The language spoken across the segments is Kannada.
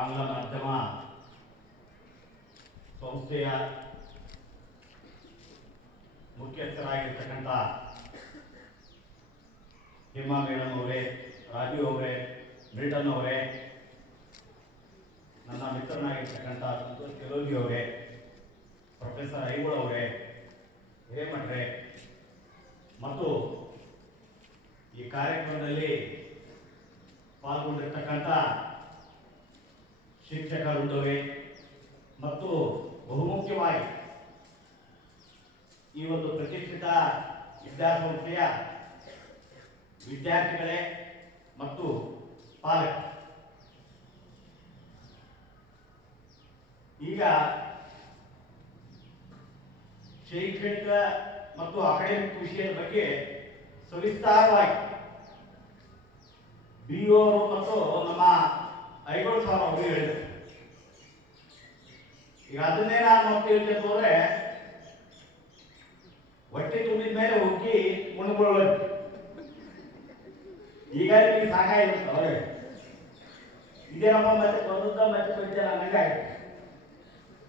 ಆಂಗ್ಲ ಮಾಧ್ಯಮ ಸಂಸ್ಥೆಯ ಮುಖ್ಯಸ್ಥರಾಗಿರ್ತಕ್ಕಂಥ ಹಿಮಾ ಮೇಡಮ್ ಅವರೇ, ರಾಜೀವ್ ಅವರೇ, ಮಿಲ್ಟನ್ ಅವರೇ, ನನ್ನ ಮಿತ್ರನಾಗಿರ್ತಕ್ಕಂಥ ಸಂತೋಷ್ ಕೆಲೋಗಿ ಅವರೇ, ಪ್ರೊಫೆಸರ್ ಐಗೋಳ್ ಅವರೇ, ಹಿರೇಮಠ್ರೆ ಮತ್ತು ಈ ಕಾರ್ಯಕ್ರಮದಲ್ಲಿ ಪಾಲ್ಗೊಂಡಿರ್ತಕ್ಕಂಥ ಶಿಕ್ಷಕ ವೃಂದವೇ ಮತ್ತು ಬಹುಮುಖ್ಯವಾಗಿ ಈ ಒಂದು ಪ್ರತಿಷ್ಠಿತ ವಿದ್ಯಾಸಂಸ್ಥೆಯ ವಿದ್ಯಾರ್ಥಿಗಳೇ ಮತ್ತು ಪಾಲಕರು, ಈಗ ಶೈಕ್ಷಣಿಕ ಮತ್ತು ಅಕಾಡೆಮಿಕ್ ವಿಷಯದ ಬಗ್ಗೆ ಸವಿಸ್ತಾರವಾಗಿ BO ಮತ್ತು ನಮ್ಮ ಐಗೋಳ್ ಸರ್ ಅವರು ಹೇಳಿದರು. ಈಗ ಅದನ್ನೇ ನಾನು ನೋಡ್ತೀವಿ ಹೋದ್ರೆ ಹೊಟ್ಟೆ ತುಂಬಿದ ಮೇಲೆ ಹೋಗಿ ಮುಣುಕೊಳ್ಳೋದು ಈಗ ನಿಮಗೆ ಸಾಕಾಗಿರುತ್ತೆ. ಅವ್ರೆ ಇದೇನಪ್ಪ ಮತ್ತೆ ಬರುತ್ತ ಮತ್ತೆ ಬಂದಿಲ್ಲ ಅನ್ನಂಗಾಯ್ತು.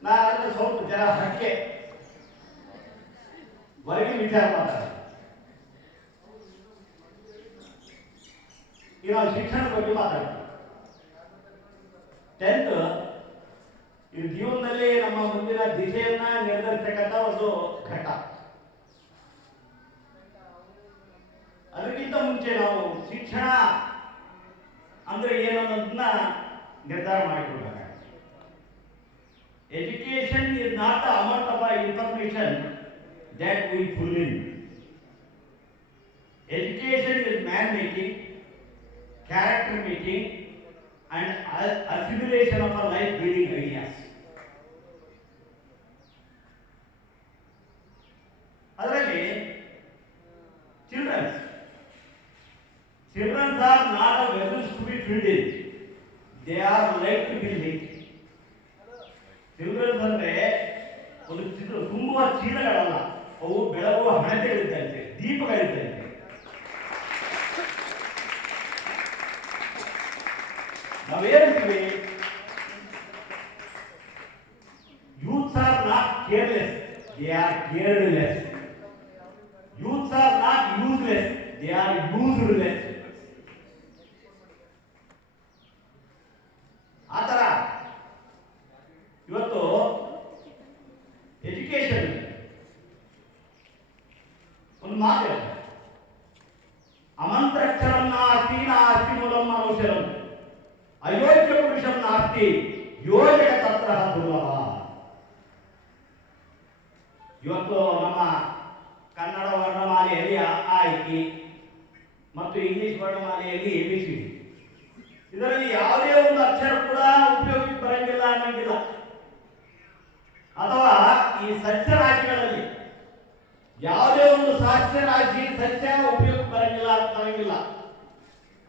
ನಾನು ಸ್ವಲ್ಪ ಜನ ಹಕ್ಕೆ ಹೊರಗೆ ವಿಚಾರ ಮಾಡ್ತಾರೆ. ಈಗ ನಾವು ಶಿಕ್ಷಣದ ಬಗ್ಗೆ ಮಾತಾಡ್ತೀವಿ. 10th ಇದು ಜೀವನದಲ್ಲಿ ನಮ್ಮ ಮುಂದಿನ ದಿಶೆಯನ್ನ ನಿರ್ಧರಿಸತಕ್ಕಂಥ ಒಂದು ಘಟ್ಟ. ಅದಕ್ಕಿಂತ ಮುಂಚೆ ನಾವು ಶಿಕ್ಷಣ ಅಂದ್ರೆ ಏನು ಅನ್ನೋದನ್ನ ನಿರ್ಧಾರ ಮಾಡಿಕೊಳ್ಬೇಕಾಗುತ್ತೆ. Education is not the amount of information that we pull in. Education is man making, character making and assimilation of our life building ideas. ಅದರಲ್ಲಿ children are not a vessels to be filled in, they are like to be lit. Children ಅಂದ್ರೆ ಒಂದು ತುಂಬುವ ಚೀಲಗಳಲ್ಲ, ಅವು ಬೆಳಗುವ ಹಣತೆಗಳಿದ್ದಂತೆ, ದೀಪಗಳಿದ್ದಂತೆ. ನಾವೇನಿದ್ದೀವಿ, youths are not careless, they are cared less. Youths are not useless, they are used less. ಆ ಥರ ಇವತ್ತು ಎಜುಕೇಶನ್ ಒಂದು ಮಾತು, ಅಮಂತ್ರಕ್ಷರಂ ನಾಸ್ತಿ ನಾಸ್ತಿ ಮೂಲಂ ಮನುಷ್ಯರಂ ಅಯೋಗ್ಯ ಪುರುಷಂ ನಾಸ್ತಿ ಯೋಜಕ ತತ್ರ ದುರ್ಲಭ. ಇವತ್ತು ನಮ್ಮ ಕನ್ನಡ ವರ್ಣಮಾಲೆಯಲ್ಲಿ ಆ ಇ ಮತ್ತು ಇಂಗ್ಲಿಷ್ ವರ್ಣಮಾಲೆಯಲ್ಲಿ ABCD, ಇದರಲ್ಲಿ ಯಾವುದೇ ಒಂದು ಅಕ್ಷರ ಕೂಡ ಉಪಯೋಗಕ್ಕೆ ಬರಂಗಿಲ್ಲ ಅನ್ನಂಗಿಲ್ಲ. ಅಥವಾ ಈ ಸಸ್ಯ ರಾಶಿಗಳಲ್ಲಿ ಯಾವುದೇ ಒಂದು ಸಸ್ಯ ರಾಶಿ ಸಸ್ಯ ಉಪಯೋಗ ಬರಂಗಿಲ್ಲ ಅಂತ ನನಗಿಲ್ಲ.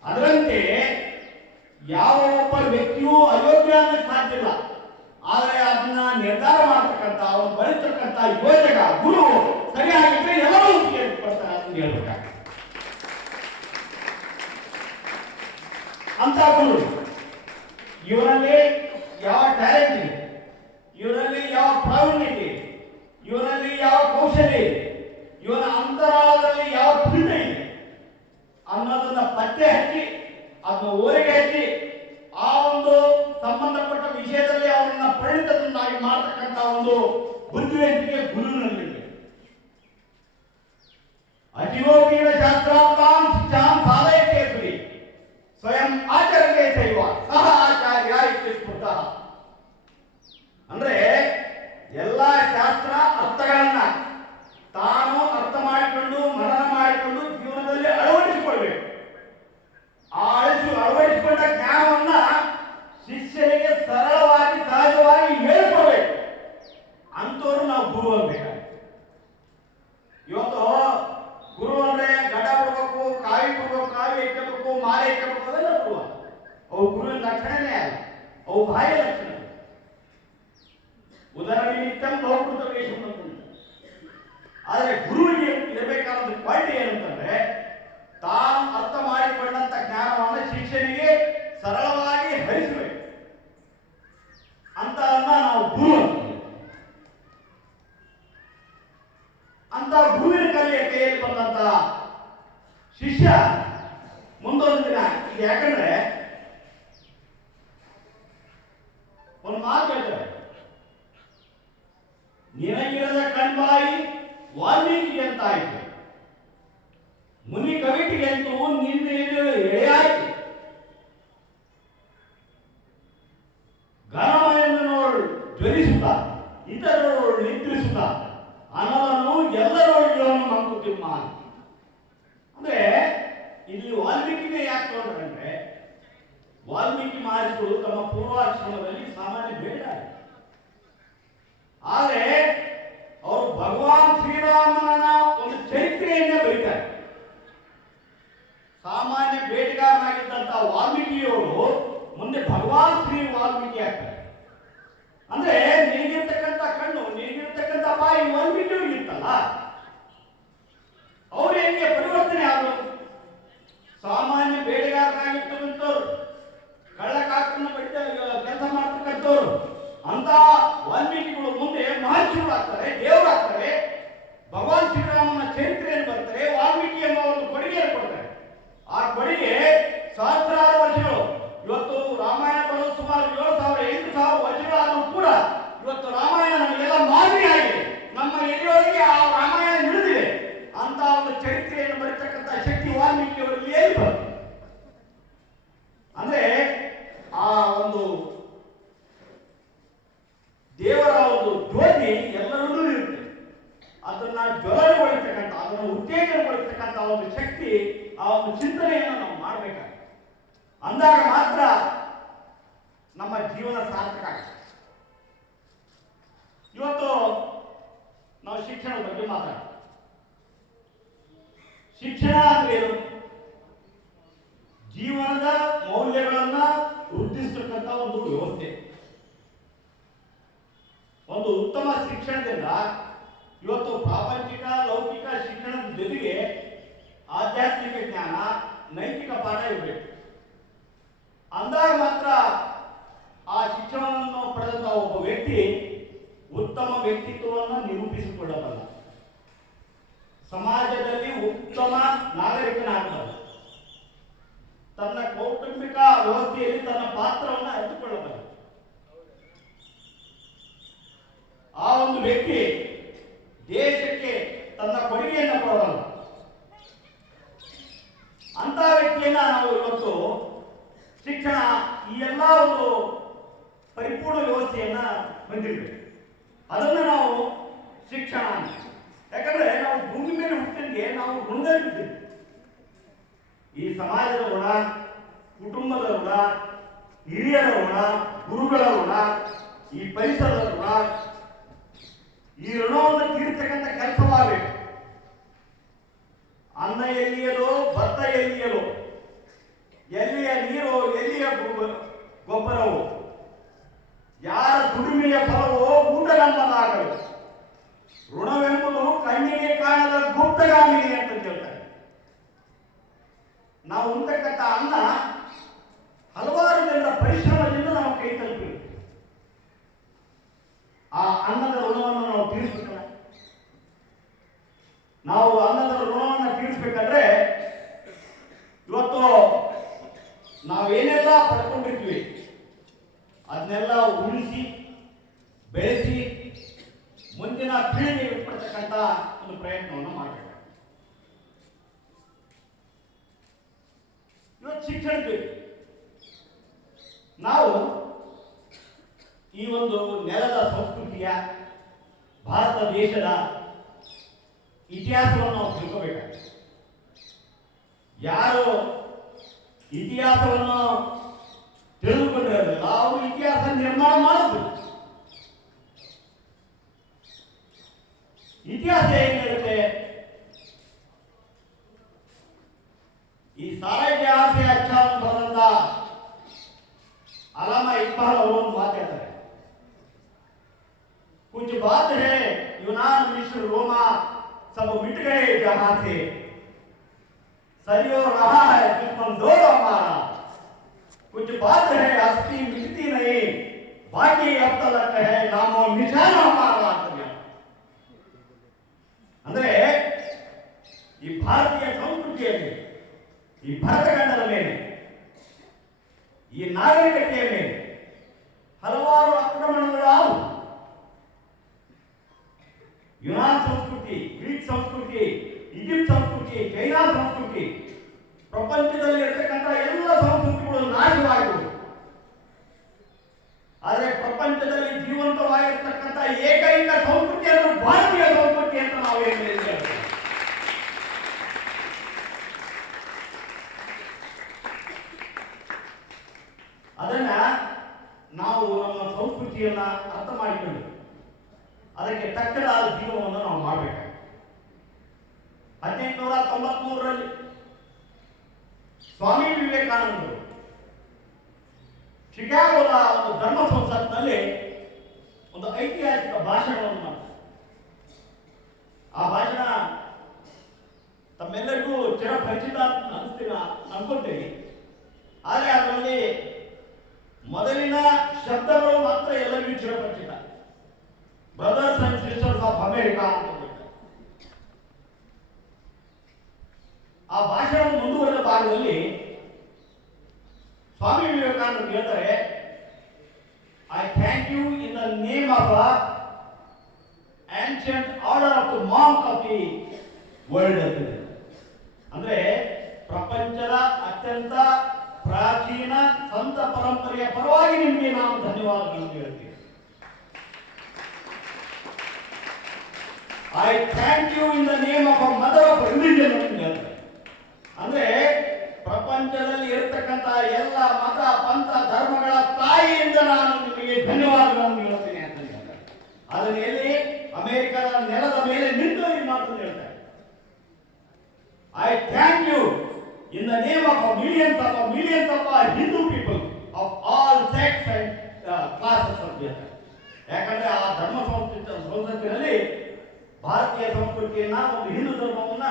ಅದರಂತೆ ಯಾವ ಒಬ್ಬ ವ್ಯಕ್ತಿಯೂ ಅಯೋಗ್ಯ ಅನ್ನಕ್ಕೆ ಸಾಧ್ಯ ಇಲ್ಲ. ಆದರೆ ಅದನ್ನ ನಿರ್ಧಾರ ಮಾಡತಕ್ಕಂಥ ಅವನು ಬರೀತಕ್ಕಂಥ ಯೋಜಕ ಗುರು ಸರಿಯಾಗಿದ್ರೆ ಎಲ್ಲರೂ ಉಪಯೋಗ ಬರ್ತಾರೆ ಅಂತ ಹೇಳ್ಬೇಕಾಗ ಅಂತ ಗುರು ಇವರಲ್ಲಿ ಯಾವ ಟ್ಯಾಲೆಂಟ್ ಇದೆ, ಇವರಲ್ಲಿ ಯಾವ ಪ್ರಾವೀಣ್ಯತೆ, ಇವರಲ್ಲಿ ಯಾವ ಕೌಶಲ್ಯ ಇದೆ, ಇವನ ಅಂತರಾಳದಲ್ಲಿ ಯಾವ ತಿಳಿದ ಇದೆ ಅನ್ನೋದನ್ನ ಪತ್ತೆ ಹಚ್ಚಿ ಅದನ್ನು ಓರೆಗೆ ಹಚ್ಚಿ ಆ ಒಂದು ಸಂಬಂಧಪಟ್ಟ ವಿಷಯದಲ್ಲಿ ಅವರನ್ನ ಪರಿಣಿತರನ್ನಾಗಿ ಮಾಡತಕ್ಕಂಥ ಒಂದು ಬುದ್ಧಿವಂತಿಕೆ ಗುರುವಿನಲ್ಲಿದೆ. ಅತಿಯೋಗೀನ ಶಾಸ್ತ್ರಾಂತಾಂ ಶಿಕ್ಷಾಂ ಸಾಧಯತೆ ಸುರಿ ಸ್ವಯಂ ಆಚರಣೆ ಚೈವ ಸಹ ಆಚಾರ್ಯ ಇತ್ಯುಕ್ತಃ. ಅಂದ್ರೆ ಎಲ್ಲಾ ಶಾಸ್ತ್ರ ಅರ್ಥಗಳನ್ನ ತಾನು ಅರ್ಥ ಮಾಡಿಕೊಂಡು ಮನನ ಮಾಡಿಕೊಂಡು ಜೀವನದಲ್ಲಿ ಅಳವಡಿಸಿಕೊಳ್ಬೇಕು. ಆ ಅಳವಡಿಸಿಕೊಂಡ ಜ್ಞಾನವನ್ನ ಶಿಷ್ಯರಿಗೆ ಸರಳವಾಗಿ ಸಹಜವಾಗಿ ಹೇಳ್ಕೊಡ್ಬೇಕು. ಅಂತವರು ನಾವು ಗುರು ಅನ್ಬೇಕಾಗುತ್ತೆ. ಇವತ್ತು ಗುರು ಅಂದ್ರೆ ಗಡ್ಡ ಕೊಡ್ಬೇಕು, ಕಾವಿ ಕೊಡ್ಬೇಕು, ಕಾವಿ ಇಕ್ಕಬೇಕು, ಮಾಲೆ ಇಕ್ಕಬೇಕು, ಅವೆಲ್ಲ ಗುರು. ಅವು ಗುರುವಿನ ಲಕ್ಷಣನೇ ಅಲ್ಲ, ಅವು ಬಾಹ್ಯ ಲಕ್ಷಣ. ಉದಾಹರಣೆ ನಿಮಿತ್ತಂ ಬಹುಕೃತ ವೇಷ. ಆದರೆ ಗುರುವಿಗೆ ಇರಬೇಕಾದ ಕ್ವಾಲಿಟಿ ಏನಂತಂದ್ರೆ ತಾನು ಅರ್ಥ ಮಾಡಿಕೊಂಡಂತ ಜ್ಞಾನವನ್ನು ಶಿಷ್ಯನಿಗೆ ಸರಳವಾಗಿ ಹರಿಸಬೇಕು. ಒಂದು ಮಾತು ಹೇಳ್ತಾರೆ, ನಿನಗಿರದ ಕಣ್ಬಾಯಿ ವಾಲ್ಮೀಕಿ ಅಂತಾಯ್ತು, ಮುನಿ ಕವಿಟಿಗೆಂತೂ ನಿನ್ನ ಎಳೆಯಾಯ್ತು, ಘನಮಯನ್ನು ನೋಡು ಜ್ವಲಿಸುತ್ತ ಇತರರು ನಿದ್ರಿಸುತ್ತ ಅನಲನು ಎಲ್ಲರೊಳಗಳನ್ನು ಮಂಕುತಿಮ್ಮ. ಅಂದ್ರೆ ಇಲ್ಲಿ ವಾಲ್ಮೀಕಿಗೆ ಯಾಕೆ ತಗೊಂಡ್ರೆ, ವಾಲ್ಮೀಕಿ ಮಹರ್ಷಿಗಳು ತಮ್ಮ ಪೂರ್ವಾಶ್ರಮದಲ್ಲಿ ಸಾಮಾನ್ಯ ಬೇಡ, ಆದರೆ ಅವರು ಭಗವಾನ್ ಶ್ರೀರಾಮನ ಒಂದು ಚರಿತ್ರೆಯನ್ನೇ ಬರೀತಾರೆ. ಸಾಮಾನ್ಯ ಬೇಟೆಗಾರನಾಗಿದ್ದಂತಹ ವಾಲ್ಮೀಕಿಯವರು ಮುಂದೆ ಭಗವಾನ್ ಶ್ರೀ ವಾಲ್ಮೀಕಿ ಆಗ್ತಾರೆ. ಅಂದ್ರೆ ನಿನಗಿರ್ತಕ್ಕಂಥ ಕಣ್ಣು, ನಿನಗಿರ್ತಕ್ಕಂಥ ಬಾಯಿ ವಾಲ್ಮೀಕಿಯವ್ರಿಗೆ ಇತ್ತಲ್ಲ, ಅವ್ರು ಹೆಂಗೆ ಪರಿವರ್ತನೆ ಆದರು? ಸಾಮಾನ್ಯ ಬೇಟೆಗಾರನಾಗಿರ್ತಕ್ಕಂಥವ್ರು, ಕಳ್ಳಕಾಕನ ಬಡಿದ ಕೆಲಸ ಮಾಡ್ತಕ್ಕಂಥವ್ರು, ಅಂತ ವಾಲ್ಮೀಕಿಗಳು ಮುಂದೆ ಮಹರ್ಷಿಗಳಾಗ್ತಾರೆ, ದೇವರಾಗ್ತಾರೆ, ಭಗವಾನ್ ಶ್ರೀರಾಮನ ಚರಿತ್ರೆಯನ್ನು ಬರ್ತಾರೆ, ವಾಲ್ಮೀಕಿ ಎಂಬ ಒಂದು ಕೊಡುಗೆಯನ್ನು ಕೊಡ್ತಾರೆ. ಆ ಕೊಡುಗೆ ಸಹಸ್ರಾರು ವರ್ಷಗಳು. ಇವತ್ತು ರಾಮಾಯಣ ಬರೋದು ಸುಮಾರು 7,000-8,000 ವರ್ಷಗಳಾದರೂ ಕೂಡ ಇವತ್ತು ರಾಮಾಯಣ ನಮಗೆಲ್ಲ ಮಾದರಿ ಆಗಿದೆ. ನಮ್ಮ ಎಲ್ಲಿಯವರೆಗೆ ಆ ರಾಮಾಯಣ ಹಿಡಿದಿದೆ ಅಂತ ಒಂದು ಚರಿತ್ರೆಯನ್ನು ಬರೀತಕ್ಕಂಥ ಶಕ್ತಿ ವಾಲ್ಮೀಕಿಯವರಿಗೆ ಎಲ್ಲಿ ಬರುತ್ತೆ? ಅಂದ್ರೆ ಆ ಒಂದು ದೇವರ ಒಂದು ಜ್ಯೋತಿ ಎಲ್ಲರಲ್ಲೂ ಇರುತ್ತೆ. ಅದನ್ನ ಜ್ವಲನಗೊಳಿಸ್ತಕ್ಕಂಥ, ಅದನ್ನು ಉತ್ತೇಜನಗೊಳಿಸ್ತಕ್ಕಂಥ ಒಂದು ಶಕ್ತಿ, ಆ ಒಂದು ಚಿಂತನೆಯನ್ನು ನಾವು ಮಾಡಬೇಕಾಗುತ್ತೆ. ಅಂದಾಗ ಮಾತ್ರ ನಮ್ಮ ಜೀವನ ಸಾರ್ಥಕ ಆಗುತ್ತೆ. ಇವತ್ತು ನಾವು ಶಿಕ್ಷಣದ ಬಗ್ಗೆ ಮಾತಾಡ್ತೀವಿ. ಶಿಕ್ಷಣ ಅಂದ್ರೆ ಜೀವನದ ಮೌಲ್ಯಗಳನ್ನ ವೃದ್ಧಿಸತಕ್ಕಂಥ ಒಂದು ವ್ಯವಸ್ಥೆ. ಒಂದು ಉತ್ತಮ ಶಿಕ್ಷಣದಿಂದ ಇವತ್ತು ಪ್ರಾಪಂಚಿಕ ಲೌಕಿಕ ಶಿಕ್ಷಣದ ಜೊತೆಗೆ ಆಧ್ಯಾತ್ಮಿಕ ಜ್ಞಾನ, ನೈತಿಕ ಪಾಠ ಇರಬೇಕು. ಅಂದಾಗ ಮಾತ್ರ ಆ ಶಿಕ್ಷಣವನ್ನು ಪಡೆದಂತಹ ಒಬ್ಬ ವ್ಯಕ್ತಿ ಉತ್ತಮ ವ್ಯಕ್ತಿತ್ವವನ್ನು ನಿರೂಪಿಸಿಕೊಳ್ಳಬಲ್ಲ, ಸಮಾಜದಲ್ಲಿ ಉತ್ತಮ ನಾಗರಿಕನಾಗಬಲ್ಲ, ತನ್ನ ಕೌಟುಂಬಿಕ ವ್ಯವಸ್ಥೆಯಲ್ಲಿ ತನ್ನ ಪಾತ್ರವನ್ನು ಅರಿತುಕೊಳ್ಳಬಲ್ಲ. ಆ ಒಂದು ವ್ಯಕ್ತಿ ದೇಶಕ್ಕೆ ತನ್ನ ಕೊಡುಗೆಯನ್ನು ಕೊಡಬಲ್ಲ. ಅಂತ ವ್ಯಕ್ತಿಯನ್ನ ನಾವು ಇವತ್ತು ಶಿಕ್ಷಣ, ಈ ಎಲ್ಲ ಒಂದು ಪರಿಪೂರ್ಣ ವ್ಯವಸ್ಥೆಯನ್ನ ಹೊಂದಿರಬೇಕು. ಅದನ್ನು ನಾವು ಶಿಕ್ಷಣ ಅಂತ. ಯಾಕಂದ್ರೆ ನಾವು ಭೂಮಿ ಮೇಲೆ ಹುಟ್ಟಿದಂಗೆ ನಾವು ಋಣದಲ್ಲಿದ್ದೇವೆ. ಈ ಸಮಾಜದ ಋಣ, ಕುಟುಂಬದ ಋಣ, ಹಿರಿಯರ ಋಣ, ಗುರುಗಳ ಋಣ, ಈ ಪರಿಸರದ ಋಣ, ಈ ಋಣವನ್ನು ತೀರ್ತಕ್ಕಂಥ ಕೆಲಸವಾಗಬೇಕು. ಅನ್ನ ಎಲ್ಲಿಯಲು, ಭತ್ತ ಎಲ್ಲಿಯಲು, ಎಲ್ಲಿಯ ನೀರು, ಎಲ್ಲಿಯ ಗೊಬ್ಬರವು, ಯಾರ ದುಡಿಮೆಯ ಫಲವೋ ಊಟ ನಮ್ಮದಾಗಲು, ಋಣವೆಂಬುದು ಕಣ್ಣಿಗೆ ಕಾಣದ ಗುಪ್ತಗಾಮಿನಿ ಅಂತ ಹೇಳ್ತಾರೆ. ನಾವು ಉಂಟಕ್ಕಂಥ ಅನ್ನ ಹಲವಾರು ಜನರ ಪರಿಶ್ರಮದಿಂದ ನಾವು ಕೈ ತಲುಪಿದೆ. ಆ ಅನ್ನದ ಋಣವನ್ನು ನಾವು ತೀರಿಸಬೇಕಲ್ಲ. ನಾವು ಅನ್ನದ ಋಣವನ್ನು ತೀರಿಸಬೇಕಾದ್ರೆ ಇವತ್ತು ನಾವೇನೆಲ್ಲ ಪಡ್ಕೊಂಡಿರ್ತೀವಿ ಅದನ್ನೆಲ್ಲ ಉಳಿಸಿ ಬೆಳೆಸಿ ಮುಂದಿನ ಪೀಳಿಗೆಗೆ ಕೊಡ್ತಕ್ಕಂಥ ಒಂದು ಪ್ರಯತ್ನವನ್ನು ಮಾಡಬೇಕು. ಇವತ್ತು ಶಿಕ್ಷಣ ಬೇಕು. ನಾವು ಈ ಒಂದು ನೆಲದ ಸಂಸ್ಕೃತಿಯ, ಭಾರತ ದೇಶದ ಇತಿಹಾಸವನ್ನು ನಾವು ತಿಳ್ಕೋಬೇಕಾಗಿದೆ. ಯಾರು ಇತಿಹಾಸವನ್ನು ತಿಳಿದುಕೊಂಡಿರೋದಿಲ್ಲ ಅವರು ಇತಿಹಾಸ ನಿರ್ಮಾಣ ಮಾಡೋದು. ಇತಿಹಾಸ ಏನ್ ಹೇಳುತ್ತೆ? ಈ ಸಾರೆ ಜಹಾಂ ಸೆ ಅಚ್ಚಾ ಬರೆದಂತ ಅಲಾಮಾ ಇಕ್ಬಾಲ್ ಅವರು ಒಂದು ಮಾತು ಹೇಳ್ತಾರೆ, ಕುछ बात है यूनान मिस्र रोमा सब मिट गए जहां से, सदियों रहा है दुश्मन दौर हमारा, कुछ बात है हस्ती मिटती नहीं, बाकी अब तक है नामो निशान हमारा. ಅಂದ್ರೆ ಈ ಭಾರತೀಯ ಸಂಸ್ಕೃತಿಯಲ್ಲಿ, ಈ ಭರತಖಂಡದ ಮೇಲೆ, ಈ ನಾಗರಿಕತೆಯ ಮೇಲೆ ಹಲವಾರು ವೈಜ್ಞಾನಿಕ ಸಂಸ್ಕೃತಿ ಅಂದ್ರೆ ಭಾರತೀಯ ಸಂಸ್ಕೃತಿ ಅಂತ ನಾವು ಹೇಳಿದ್ದೇವೆ. ಅದನ್ನ ನಾವು ನಮ್ಮ ಸಂಸ್ಕೃತಿಯನ್ನ ಅರ್ಥ ಮಾಡಿಕೊಂಡು ಅದಕ್ಕೆ ತಕ್ಕದಾದ ಜೀವನವನ್ನು ನಾವು ಮಾಡಬೇಕು. 1893ರಲ್ಲಿ ಸ್ವಾಮಿ ವಿವೇಕಾನಂದರು ಶಿಕಾಗೋದ ಒಂದು ಧರ್ಮ ಸಂಸತ್ನಲ್ಲಿ ಒಂದು ಐತಿಹಾಸಿಕ ಭಾಷಣವನ್ನು ಮಾಡ್ತಾರೆ. ಆ ಭಾಷಣ ತಮ್ಮೆಲ್ಲರಿಗೂ ಚಿರಪರಿಚಿತ ಅನಿಸ್ತೀನ ಅನ್ಕೊಳ್ತೇವೆ. ಆದರೆ ಅದರಲ್ಲಿ ಮೊದಲಿನ ಶಬ್ದಗಳು ಮಾತ್ರ ಎಲ್ಲರಿಗೂ ಚಿರಪರಿಚಿತ. Brothers and sisters of America ಅಂತ. ಆ ಭಾಷಣ ಮುಂದುವರೆದ ಭಾಗದಲ್ಲಿ ಸ್ವಾಮಿ ವಿವೇಕಾನಂದರು ಹೇಳ್ತಾರೆ, I thank you in the name of ancient order of the monk of the world ಅಂತಿದೆ. ಅಂದ್ರೆ ಪ್ರಪಂಚದ ಅತ್ಯಂತ ಪ್ರಾಚೀನ ಸಂತ ಪರಂಪರೆಯ ಪರವಾಗಿ ನಿಮಗೆ ನಾವು ಧನ್ಯವಾದಗಳನ್ನು ಹೇಳ್ತೀವಿ. I thank you in the name of a mother of religion ಅಂತ ಹೇಳ್ತಾರೆ. ಅಂದ್ರೆ ಪ್ರಪಂಚದಲ್ಲಿ ಇರತಕ್ಕಂತ ಎಲ್ಲ ಮತ ಪಂಥ ಧರ್ಮಗಳ ತಾಯಿಯಿಂದ ನಾನು ನಿಮಗೆ ಧನ್ಯವಾದಗಳನ್ನು ಹೇಳ್ತೇನೆ ಅಂತ ಹೇಳ್ತಾರೆ. ಅದನ್ನು ಎಲ್ಲಿ ಅಮೆರಿಕದ ನೆಲದ ಮೇಲೆ ನಿಂತು ಈ ಮಾತನ್ನು ಹೇಳ್ತಾರೆ. I thank you in the name of millions of Hindu people of all sects and classes ಅಂತ ಹೇಳ್ತಾರೆ. ಯಾಕಂದ್ರೆ ಆ ಧರ್ಮ ಸಂಸ್ಕೃತಿಯಲ್ಲಿ ಭಾರತೀಯ ಸಂಸ್ಕೃತಿಯನ್ನ ಒಂದು ಹಿಂದೂ ಧರ್ಮವನ್ನ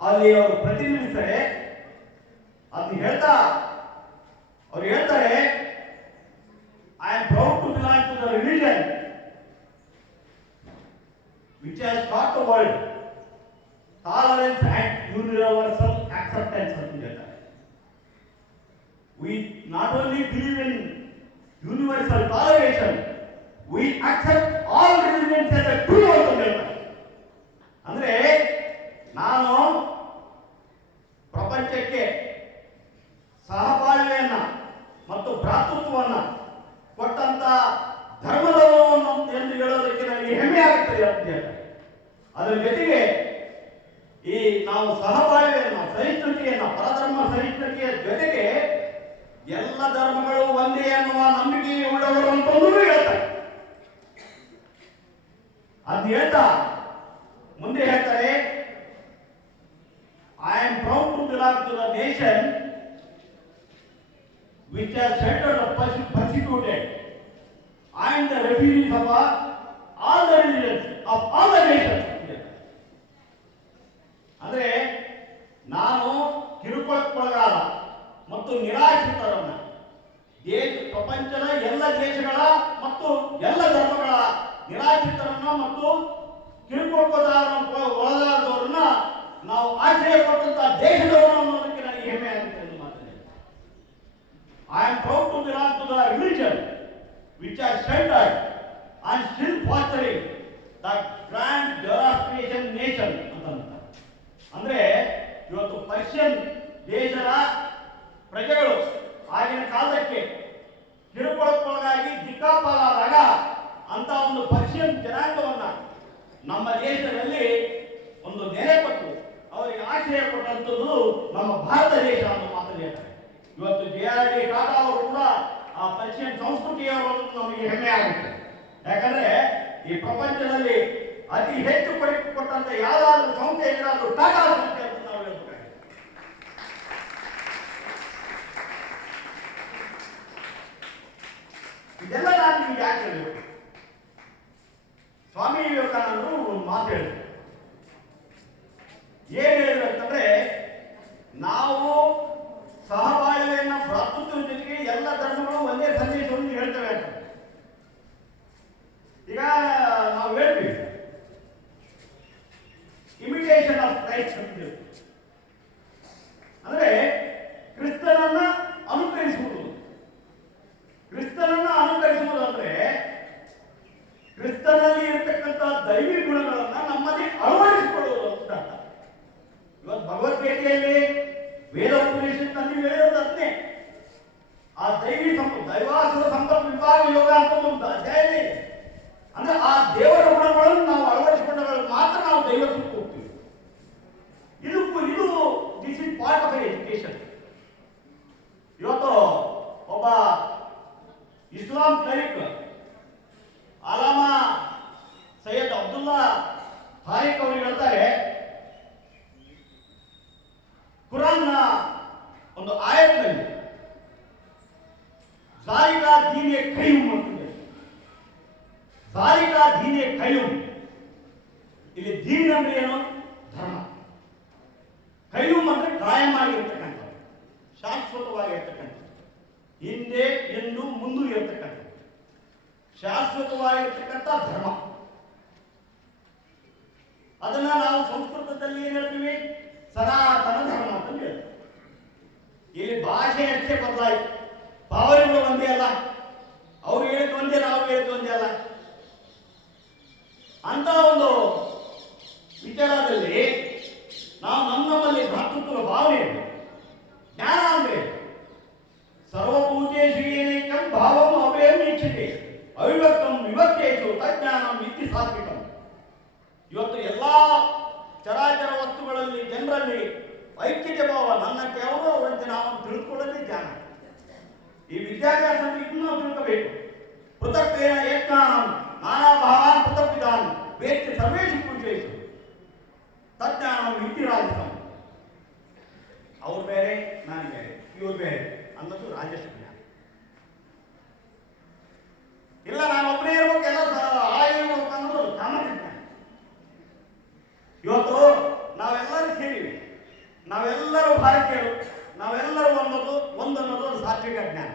ಅಲ್ಲಿ ಅವರು ಪ್ರತಿನಿಧಿಸ್ತಾರೆ. ಅದನ್ನ ಹೇಳ್ತಾ ಅವ್ರು ಹೇಳ್ತಾರೆ, I am proud to belong to the religion which has taught the world tolerance and universal acceptance ಅಂತ ಹೇಳ್ತಾರೆ. We not only believe in universal toleration, we accept all religions as a true ಅಂತ ಹೇಳ್ತಾರೆ. ಅಂದ್ರೆ ನಾನು ಪ್ರಪಂಚಕ್ಕೆ ಸಹಬಾಳ್ವೆಯನ್ನ ಮತ್ತು ಭ್ರಾತೃತ್ವವನ್ನ ಕೊಟ್ಟಂತ ಧರ್ಮದವನು ಎಂದು ಹೇಳೋದಕ್ಕೆ ನನಗೆ ಹೆಮ್ಮೆ ಆಗುತ್ತದೆ ಅಂತ ಹೇಳ್ತಾರೆ. ಅದರ ಜೊತೆಗೆ ಈ ನಾವು ಸಹಬಾಳ್ವೆಯನ್ನ, ಸಹಿಷ್ಣುತೆಯನ್ನ, ಪರಧರ್ಮ ಸಹಿಷ್ಣುತೆಯ ಜೊತೆಗೆ ಎಲ್ಲ ಧರ್ಮಗಳು ಒಂದೇ ಅನ್ನುವ ನಂಬಿಕೆ ಉಳ್ಳವರು ಅಂತಂದ್ರೂ ಹೇಳ್ತಾರೆ. ಅದು ಹೇಳ್ತಾ ಮುಂದೆ ಹೇಳ್ತಾರೆ, I am proud to belong to the nation which has sheltered the persecuted and the refugees of all the religions of all the nations. ಅಂದ್ರೆ ನಾನು ಕಿರುಕುಳಕ್ಕೊಳಗಾದ ಮತ್ತು ನಿರಾಶ್ರಿತರನ್ನ ಪ್ರಪಂಚದ ಎಲ್ಲ ದೇಶಗಳ ಮತ್ತು ಎಲ್ಲ ಧರ್ಮಗಳ ನಿರಾಶ್ರಿತರನ್ನ ಮತ್ತು ಒಳಗಾದವರನ್ನ ನಾವು ಆಶ್ರಯ ಕೊಟ್ಟಂತಹ ದೇಶದವರು ಅನ್ನೋದಕ್ಕೆ ನನಗೆ ಹೆಮ್ಮೆ ಆಗುತ್ತೆ ಎಂದು ಮಾತನಾಡಿ. I am proud to belong to the religion which are sheltered and still fostering the grand Zoroastrian nation ಅಂತ. ಅಂದ್ರೆ ಇವತ್ತು ಪರ್ಷಿಯನ್ ದೇಶದ ಪ್ರಜೆಗಳು ಆಗಿನ ಕಾಲಕ್ಕೆ ಕಿರುಕುಳಕ್ಕೊಳಗಾಗಿ ದಿಕ್ಕಾಪಾಲಾದಾಗ ಅಂತ ಒಂದು ಪರ್ಷಿಯನ್ ಜನಾಂಗವನ್ನ ನಮ್ಮ ದೇಶದಲ್ಲಿ ಒಂದು ನೆಲೆ ಕೊಟ್ಟು ಅವರಿಗೆ ಆಶ್ರಯ ಕೊಟ್ಟಂಥದ್ದು ನಮ್ಮ ಭಾರತ ದೇಶ ಅನ್ನೋ ಮಾತನ್ನು ಹೇಳ್ತಾರೆ. ಇವತ್ತು JRD ಟಾಟಾ ಅವರು ಕೂಡ ಆ ಪರ್ಷಿಯನ್ ಸಂಸ್ಕೃತಿಯವರು ನಮಗೆ ಹೆಮ್ಮೆ ಆಗುತ್ತೆ. ಯಾಕಂದ್ರೆ ಈ ಪ್ರಪಂಚದಲ್ಲಿ ಅತಿ ಹೆಚ್ಚು ಕೊಟ್ಟಂತ ಯಾವ್ದಾದ್ರು ಸಂಸ್ಥೆ ಏನಾದ್ರು ಟಾಟಾ ಸಂಸ್ಥೆ ಅಂತ ನಾವು ಹೇಳ್ತಾರೆ. ಇದೆಲ್ಲ ನಾನು ನಿಮ್ಗೆ ಯಾಕೆ ಹೇಳಬೇಕು? ಸ್ವಾಮಿ ವಿವೇಕಾನಂದರು ಒಂದು ಮಾತು ಹೇಳಿದ್ರು. ಏನ್ ಹೇಳಿದ್ರು ಅಂತಂದ್ರೆ, ನಾವು ಸಹಬಾಳ್ವೆಯನ್ನ ಭ್ರಾತೃತ್ವದ ಜೊತೆಗೆ ಎಲ್ಲ ಧರ್ಮಗಳು ಒಂದೇ ಸಂದೇಶವನ್ನು ಹೇಳ್ತೇವೆ ಅಂತ. ಈಗ ನಾವು ಹೇಳ್ತೀವಿ ಇಮಿಟೇಷನ್ ಆಫ್ ಕ್ರೈಸ್ಟ್ ಅಂತ. ಅಂದ್ರೆ ಕ್ರಿಸ್ತನನ್ನ ಅನುಕರಿಸುವುದು. ಕ್ರಿಸ್ತನನ್ನ ಅನುಕರಿಸುವುದು ಅಂದ್ರೆ ಕ್ರಿಸ್ತನಲ್ಲಿ ಇರತಕ್ಕಂಥ ದೈವಿ ಗುಣಗಳನ್ನ ನಮ್ಮಲ್ಲಿ ಅಳವಡಿಸಿಕೊಳ್ಳುವುದು ಅಂತ. ಇವತ್ತು ಭಗವದ್ಗೀತೆಯಲ್ಲಿ ವೇದ ಉಪನಿಷತ್ನಲ್ಲಿ ಹೇಳಿರೋದನ್ನೇ ಆ ದೈವಾಸುರ ಸಂಪರ್ಕ ವಿಭಾಗ ಯೋಗ ಅಂತ ಒಂದು ಅಧ್ಯಾಯ ಇದೆ. ಅಂದ್ರೆ ಅಂದ್ರೆ ಆ ದೇವರ ಗುಣಗಳನ್ನು ನಾವು ಅಳವಡಿಸಿಕೊಂಡಾಗ ಮಾತ್ರ ನಾವು ದೈವತ್ವಕ್ಕೆ ಹೋಗ್ತೀವಿ. ಇದು this is part of education. ಇವತ್ತು ಒಬ್ಬ ಇಸ್ಲಾಂ ಕ್ಲರಿಕ್ ಅಲಾಮಾ ಸೈಯದ್ ಅಬ್ದುಲ್ಲಾ ತಾರಿಕ್ ಅವರು ಹೇಳ್ತಾರೆ, ಕುರಾನ್ನ ಒಂದು ಆಯತ್ನಲ್ಲಿ ಜಾರಿಕಾ ದೀನೆ ಕೈಯುಂ ಅಂತಿದೆ. ಜಾರಿಕಾ ದೀನೆ ಕೈಯುಂ, ಇಲ್ಲಿ ದೀನ್ ಅಂದ್ರೆ ಏನು? ಧರ್ಮ. ಕೈಯುಂ ಅಂದ್ರೆ ಕಾಯಂ ಆಗಿರ್ತಕ್ಕಂಥ, ಶಾಶ್ವತವಾಗಿರ್ತಕ್ಕಂಥ, ಹಿಂದೆ ಎಂದು ಮುಂದೂ ಇರತಕ್ಕಂಥ ಶಾಶ್ವತವಾಗಿರ್ತಕ್ಕಂಥ ಧರ್ಮ. ಅದನ್ನ ನಾವು ಸಂಸ್ಕೃತದಲ್ಲಿ ಏನ್ ಹೇಳ್ತೀವಿ? ಸನಾತನ ಧರ್ಮ ಅಂತ ಹೇಳ್ತೀವಿ. ಇಲ್ಲಿ ಭಾಷೆ ಅಷ್ಟೇ ಬದಲಾಯಿತು, ಭಾವನೆಗಳು ಒಂದೇ ಅಲ್ಲ. ಅವ್ರು ಹೇಳಿದ್ದು ಒಂದೇ, ನಾವು ಹೇಳಿದ್ದು ಒಂದೇ ಅಲ್ಲ. ಅಂತ ಒಂದು ವಿಚಾರದಲ್ಲಿ ನಾವು ನಮ್ಮಲ್ಲಿ ಭ್ರಾತೃತ್ವ ಭಾವನೆ ಇದೆ. ಜ್ಞಾನ ಅಂದ್ರೆ ಸರ್ವಭೂತೇಷು ಏನೈಕಂ ಭಾವಂ ಅವ್ಯಯಂ ಈಕ್ಷತೆ ಅವಿಭಕ್ತಂ ವಿಭಕ್ತೇಷು ತಜ್ಞಾನಂ ಇತಿ ಸಾತ್ವಿಕಂ. ಇವತ್ತು ಎಲ್ಲಾ ಚರಾಚರ ವಸ್ತುಗಳಲ್ಲಿ, ಜನರಲ್ಲಿ ಐಕ್ಯತೆ ಭಾವ, ನನ್ನಕ್ಕೆ ಅವರು ಅವರಂತೆ ನಾವು ತಿಳ್ಕೊಳ್ಳೋದೇ ಜ್ಞಾನ. ಈ ವಿದ್ಯಾಭ್ಯಾಸ ಇನ್ನೂ ತಿಳ್ಕೋಬೇಕು. ಪೃಥಕ್ವೇನ ಯಜ್ಞಾನಂ ನಾನಾ ಭಾವಾನ್ ಪೃಥಕ್ ವಿಧಾನ್ ವೇತ್ತಿ ಸರ್ವೇಷು ಪೂಜೇಷು ತಜ್ಞಾನಂ ಇತಿ ರಾಜಸಂ. ಅವ್ರು ಬೇರೆ, ನಾನು ಬೇರೆ, ಇವ್ರು ಬೇರೆ ಅನ್ನೋದು ರಾಜಸ ಜ್ಞಾನ. ಇಲ್ಲ ನಾನು ಒಬ್ಬನೇ ಇರ್ಬೇಕು, ಎಲ್ಲ ಹಾಳಾಗಿರ್ಬೇಕು ಅನ್ನೋದು ಸಾಮಾಜಿಕ ಜ್ಞಾನ. ಇವತ್ತು ನಾವೆಲ್ಲರೂ ಸೇರಿವಿ, ನಾವೆಲ್ಲರೂ ಭಾರತೀಯರು, ನಾವೆಲ್ಲರೂ ಒಂದನ್ನೋದು ಒಂದು ಸಾತ್ವಿಕ ಜ್ಞಾನ.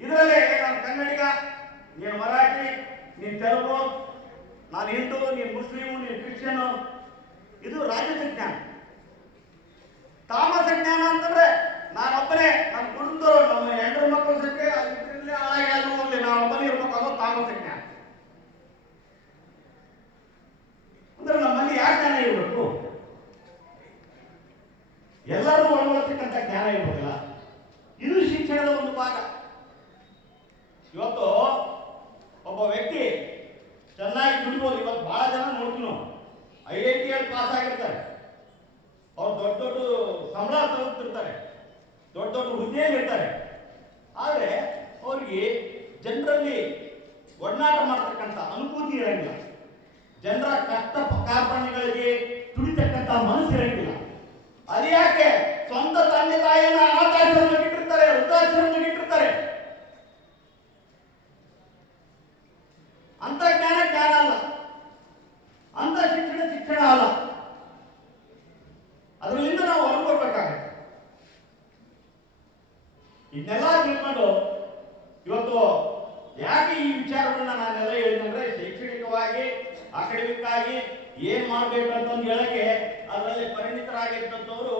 ಇದರಲ್ಲೇ ನಾನು ಕನ್ನಡಿಗ, ನೀನು ಮರಾಠಿ, ನೀನು ತೆಲುಗು, ನಾನು ಹಿಂದೂ, ನೀನು ಮುಸ್ಲಿಮು, ನೀನು ಕ್ರಿಶ್ಚಿಯನು, ಇದು ರಾಜಸ ಜ್ಞಾನ. ತಾಮಸ ಜ್ಞಾನ ಅಂತಂದ್ರೆ ನಾನೊಬ್ಬನೇ, ನನ್ನ ಕುಟುಂಬದವರು, ನಮ್ಮ ಹೆಂಡರು ಮಕ್ಕಳು ಸಂಖ್ಯೆ ಇದರಲ್ಲಿ ಹಾಳಾಗಿ ಹೋಗ್ಲಿ, ನಾನೊಬ್ಬನೇ ಇರ್ಬೇಕು, ಅದು ತಾಮಸ ಜ್ಞಾನ. ಅಂದ್ರೆ ನಮ್ಮಲ್ಲಿ ಯಾವ ಜ್ಞಾನ ಇರಬೇಕು? ಎಲ್ಲರೂ ಒಳಗೊಳ್ಳತಕ್ಕಂಥ ಜ್ಞಾನ ಇರ್ಬೋದಲ್ಲ. ಇದು ಶಿಕ್ಷಣದ ಒಂದು ಭಾಗ. ಇವತ್ತು ಒಬ್ಬ ವ್ಯಕ್ತಿ ಚೆನ್ನಾಗಿ ದುಡಿಬೋದು. ಇವತ್ತು ಬಹಳ ಜನ ನೋಡ್ತೀವಿ ನಾವು, IIT ಪಾಸ್ ಆಗಿರ್ತಾರೆ, ಅವ್ರು ದೊಡ್ಡ ದೊಡ್ಡ ಸಂಬಳ ತಗೋತಿರ್ತಾರೆ, ದೊಡ್ಡ ದೊಡ್ಡ ಹುದ್ದೆಯಲ್ಲಿ ಇರ್ತಾರೆ. ಆದರೆ ಅವ್ರಿಗೆ ಜನರಲ್ಲಿ ಒಡನಾಟ ಮಾಡ್ತಕ್ಕಂಥ ಅನುಭೂತಿ ಇರಂಗಿಲ್ಲ, ಜನರ ಕಷ್ಟ ಕಾರ್ಪಣ್ಯಗಳಿಗೆ ತುಡಿತಕ್ಕಂಥ ಮನಸ್ಸು ಇರಂಗಿಲ್ಲ. ಅದು ಯಾಕೆ? ಸ್ವಂತ ತಂದೆ ತಾಯಿಯನ್ನು ಅನಾಥಾಶ್ರಮದಲ್ಲಿ ಇಟ್ಟಿರ್ತಾರೆ, ವೃದ್ಧಾಶ್ರಮದಲ್ಲಿ ಇಟ್ಟಿರ್ತಾರೆ. ಅಂತ ಜ್ಞಾನ ಜ್ಞಾನ ಅಲ್ಲ, ಅಂತ ಶಿಕ್ಷಣ ಅಲ್ಲ. ಅದರಿಂದ ನಾವು ಹೊರಬರ್ಬೇಕಾಗತ್ತೆ. ಇದನ್ನೆಲ್ಲ ತಿಳ್ಕೊಂಡು ಇವತ್ತು ಯಾಕೆ ಈ ವಿಚಾರಗಳನ್ನ ನಾನೆಲ್ಲ ಹೇಳಿದಂದ್ರೆ, ಶೈಕ್ಷಣಿಕವಾಗಿ ಅಕಾಡೆಮಿಕ್ ಆಗಿ ಏನ್ ಮಾಡ್ಬೇಕು ಅಂತಂದು ಹೇಳಕ್ಕೆ ಅದರಲ್ಲಿ ಪರಿಣಿತರಾಗಿರ್ತಂಥವ್ರು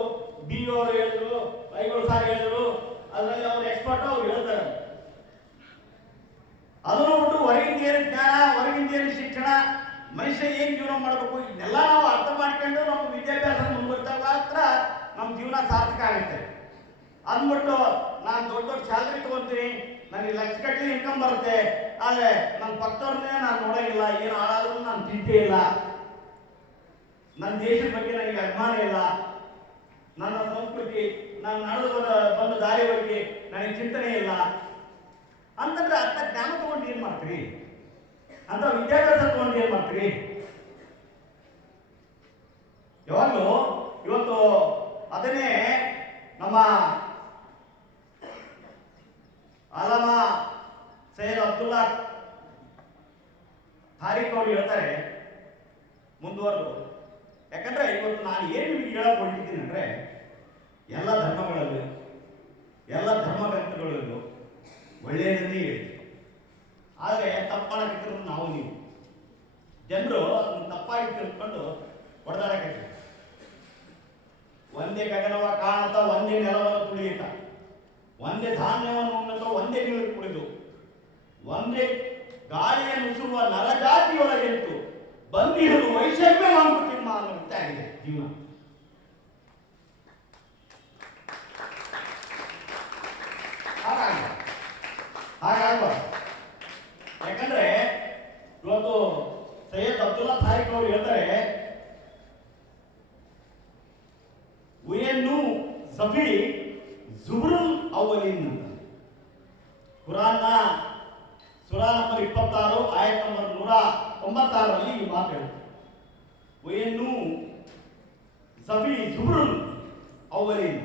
BA ಅವರು ಹೇಳಿದ್ರು, ಐಗಳು ಸಾರ್ ಹೇಳಿದ್ರು, ಅದರಲ್ಲಿ ಅವ್ರು ಎಕ್ಸ್ಪರ್ಟ್ ಅವ್ರು ಹೇಳ್ತಾರೆ. ಅದನ್ನು ಬಿಟ್ಟು ಹೊರಗಿಂದ ಏನು ಜ್ಞಾನ, ಹೊರಗಿಂದ ಏನು ಶಿಕ್ಷಣ, ಮನುಷ್ಯ ಏನ್ ಜೀವನ ಮಾಡಬೇಕು, ಇದನ್ನೆಲ್ಲ ನಾವು ಅರ್ಥ ಮಾಡ್ಕೊಂಡು ನಮ್ಮ ವಿದ್ಯಾಭ್ಯಾಸ ಮುಂದುವರಿದಾಗ ಮಾತ್ರ ನಮ್ಮ ಜೀವನ ಸಾರ್ಥಕ ಆಗುತ್ತೆ. ಅಂದ್ಬಿಟ್ಟು ನಾನು ದೊಡ್ಡ ದೊಡ್ಡ ಸ್ಯಾಲ್ರಿ ತಗೊಂತೀನಿ, ನನಗೆ ಲಕ್ಷಗಟ್ಟಲೆ ಇನ್ಕಮ್ ಬರುತ್ತೆ, ಆದರೆ ನನ್ನ ಪಕ್ಕದವ್ರನ್ನೇ ನಾನು ನೋಡೋಂಗಿಲ್ಲ, ಏನು ಹಾಳಾದ್ರೂ ನಾನು ಚಿಂತೆ ಇಲ್ಲ, ನನ್ನ ದೇಶದ ಬಗ್ಗೆ ನನಗೆ ಅಭಿಮಾನ ಇಲ್ಲ, ನನ್ನ ಸಂಸ್ಕೃತಿ, ನಾನು ನಡೆದು ಬಂದ ದಾರಿ ಬಗ್ಗೆ ನನಗೆ ಚಿಂತನೆ ಇಲ್ಲ ಅಂತಂದ್ರೆ ಅಂತ ಜ್ಞಾನ ತಗೊಂಡು ಏನ್ ಮಾಡ್ತೀರಿ? ಅಂತ ವಿದ್ಯಾಭ್ಯಾಸ ತಗೊಂಡು ಏನ್ ಮಾಡ್ತೀರಿ? ಯಾವಾಗಲೂ ಇವತ್ತು ಅದನ್ನೇ ನಮ್ಮ ಅಲಾಮಾ ಸೈಯದ್ ಅಬ್ದುಲ್ಲಾ ತಾರಿಕ್ ಅವರು ಹೇಳ್ತಾರೆ ಮುಂದುವರೆದು. ಯಾಕಂದ್ರೆ ಇವತ್ತು ನಾನು ಏನು ಹೇಳಕ್ ಹೊರಟಿದ್ದೀನಿ ಅಂದ್ರೆ, ಎಲ್ಲ ಧರ್ಮಗಳಲ್ಲೂ ಎಲ್ಲ ಧರ್ಮಗ್ರಂಥಗಳಲ್ಲೂ ಒಳ್ಳೆಯದನ್ನೇ ಹೇಳಿ, ಆದರೆ ತಪ್ಪಾಗಿದ್ರು ನಾವು ನೀವು ಜನರು ಅದನ್ನು ತಪ್ಪಾಗಿ ತಿಳ್ಕೊಂಡು ಹೊಡೆದಾಡಕ್ಕೆ. ಒಂದೇ ಗಗನವ ಕಾಣತ, ಒಂದೇ ನೆಲವನ್ನು ತುಳಿಯುತ್ತ, ಒಂದೇ ಧಾನ್ಯವನ್ನು ಉಣ್ಣತ, ಒಂದೇ ನೀರು ಕುಡಿದು, ಒಂದೇ ಗಾಳಿಯನ್ನು ಉಸುರುವ ನರಜಾತಿಯೊಳಗೆಂತು ಬಂದಿहरू ವೈಷಮ್ಯ ಮಾಡ್ಬಿಟ್ಟಿಮ್ಮ ಅನ್ನುವಂತೆ ಆಗಿದೆ ಜೀವನ. ಹಾಗಾಗಬಾರ್ದು. ಯಾಕಂದ್ರೆ ಇವತ್ತು ಸುರಾ ನಂಬರ್ 26 ಆಯತ್ ನಂಬರ್ 196ರಲ್ಲಿ ಈ ಮಾತು ಹೇಳುತ್ತೆ. ವಯನ್ನು ಸಬಿ ಜುಬ್ರುಲ್ ಅವಲಿನ್.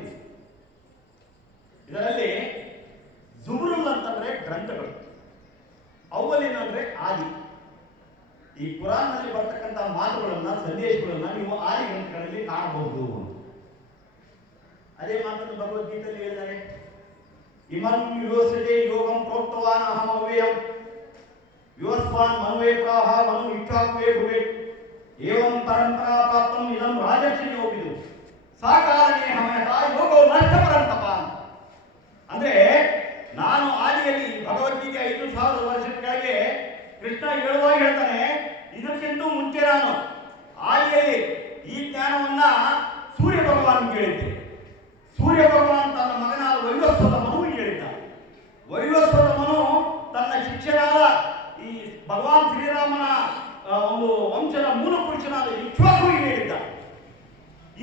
ಇದರಲ್ಲಿ ಜುಬ್ರುಲ್ ಅಂತಂದ್ರೆ ಗ್ರಂಥಗಳು, ಅವಲಿನ್ ಅಂದ್ರೆ ಆದಿ. ಈ ಕುರಾನ್ನಲ್ಲಿ ಬರ್ತಕ್ಕಂಥ ಮಾತುಗಳನ್ನ, ಸಂದೇಶಗಳನ್ನ ನೀವು ಆದಿ ಗ್ರಂಥಗಳಲ್ಲಿ ಕಾಣಬಹುದು. ಅದೇ ಮಾತನ್ನು ಭಗವದ್ಗೀತೆಯಲ್ಲಿ ಹೇಳಿದ್ದಾರೆ. ಇಮಂ ಯೋಸತೆ ಯೋಗಂ ಪ್ರೋಕ್ತವಾನ್ ಅಹಂ ಅವ್ಯಯಂ ಯೋಸ್ವಾನ್ ಮನುವೇ ಪ್ರಾಹ ಮನು ಇಚ್ಛಾಕ್ವೇ ಭುವೆ ಏವಂ ಪರಂಪರಾ ಪ್ರಾಪ್ತಂ ಇದಂ ರಾಜರ್ಷಿ ಯೋಗಿದು ಸಾಕಾರಣೆ ಹಮಯತ ಯೋಗೋ ನಷ್ಟಪರಂತಪ ಅಂತ. ಅಂದ್ರೆ ನಾನು ಆದಿಯಲ್ಲಿ ಭಗವದ್ಗೀತೆ 5000 ವರ್ಷದ ಕೆಳಗೆ ಕೃಷ್ಣ ಹೇಳುವಾಗ ಹೇಳ್ತಾನೆ, ಇದಕ್ಕಿಂತ ಮುಂಚೆ ನಾನು ಆದಿಯಲ್ಲಿ ಈ ಜ್ಞಾನವನ್ನ ಸೂರ್ಯ ಭಗವಾನ್ ಕೇಳಿದ್ದೆ. ಸೂರ್ಯ ಭಗವಾನ್ ತನ್ನ ಮಗನಾದ ವೈವಸ್ವತ ಮನುವಿಗೆ ಹೇಳಿದ್ದ. ವೈವಸ್ವತ ಮನು ತನ್ನ ಶಿಷ್ಯನಾದ ಈ ಭಗವಾನ್ ಶ್ರೀರಾಮನ ಒಂದು ವಂಶದ ಮೂಲ ಪುರುಷನಾದ ಇಕ್ಷ್ವಾಕುವಿಗೆ ಹೇಳಿದ್ದ.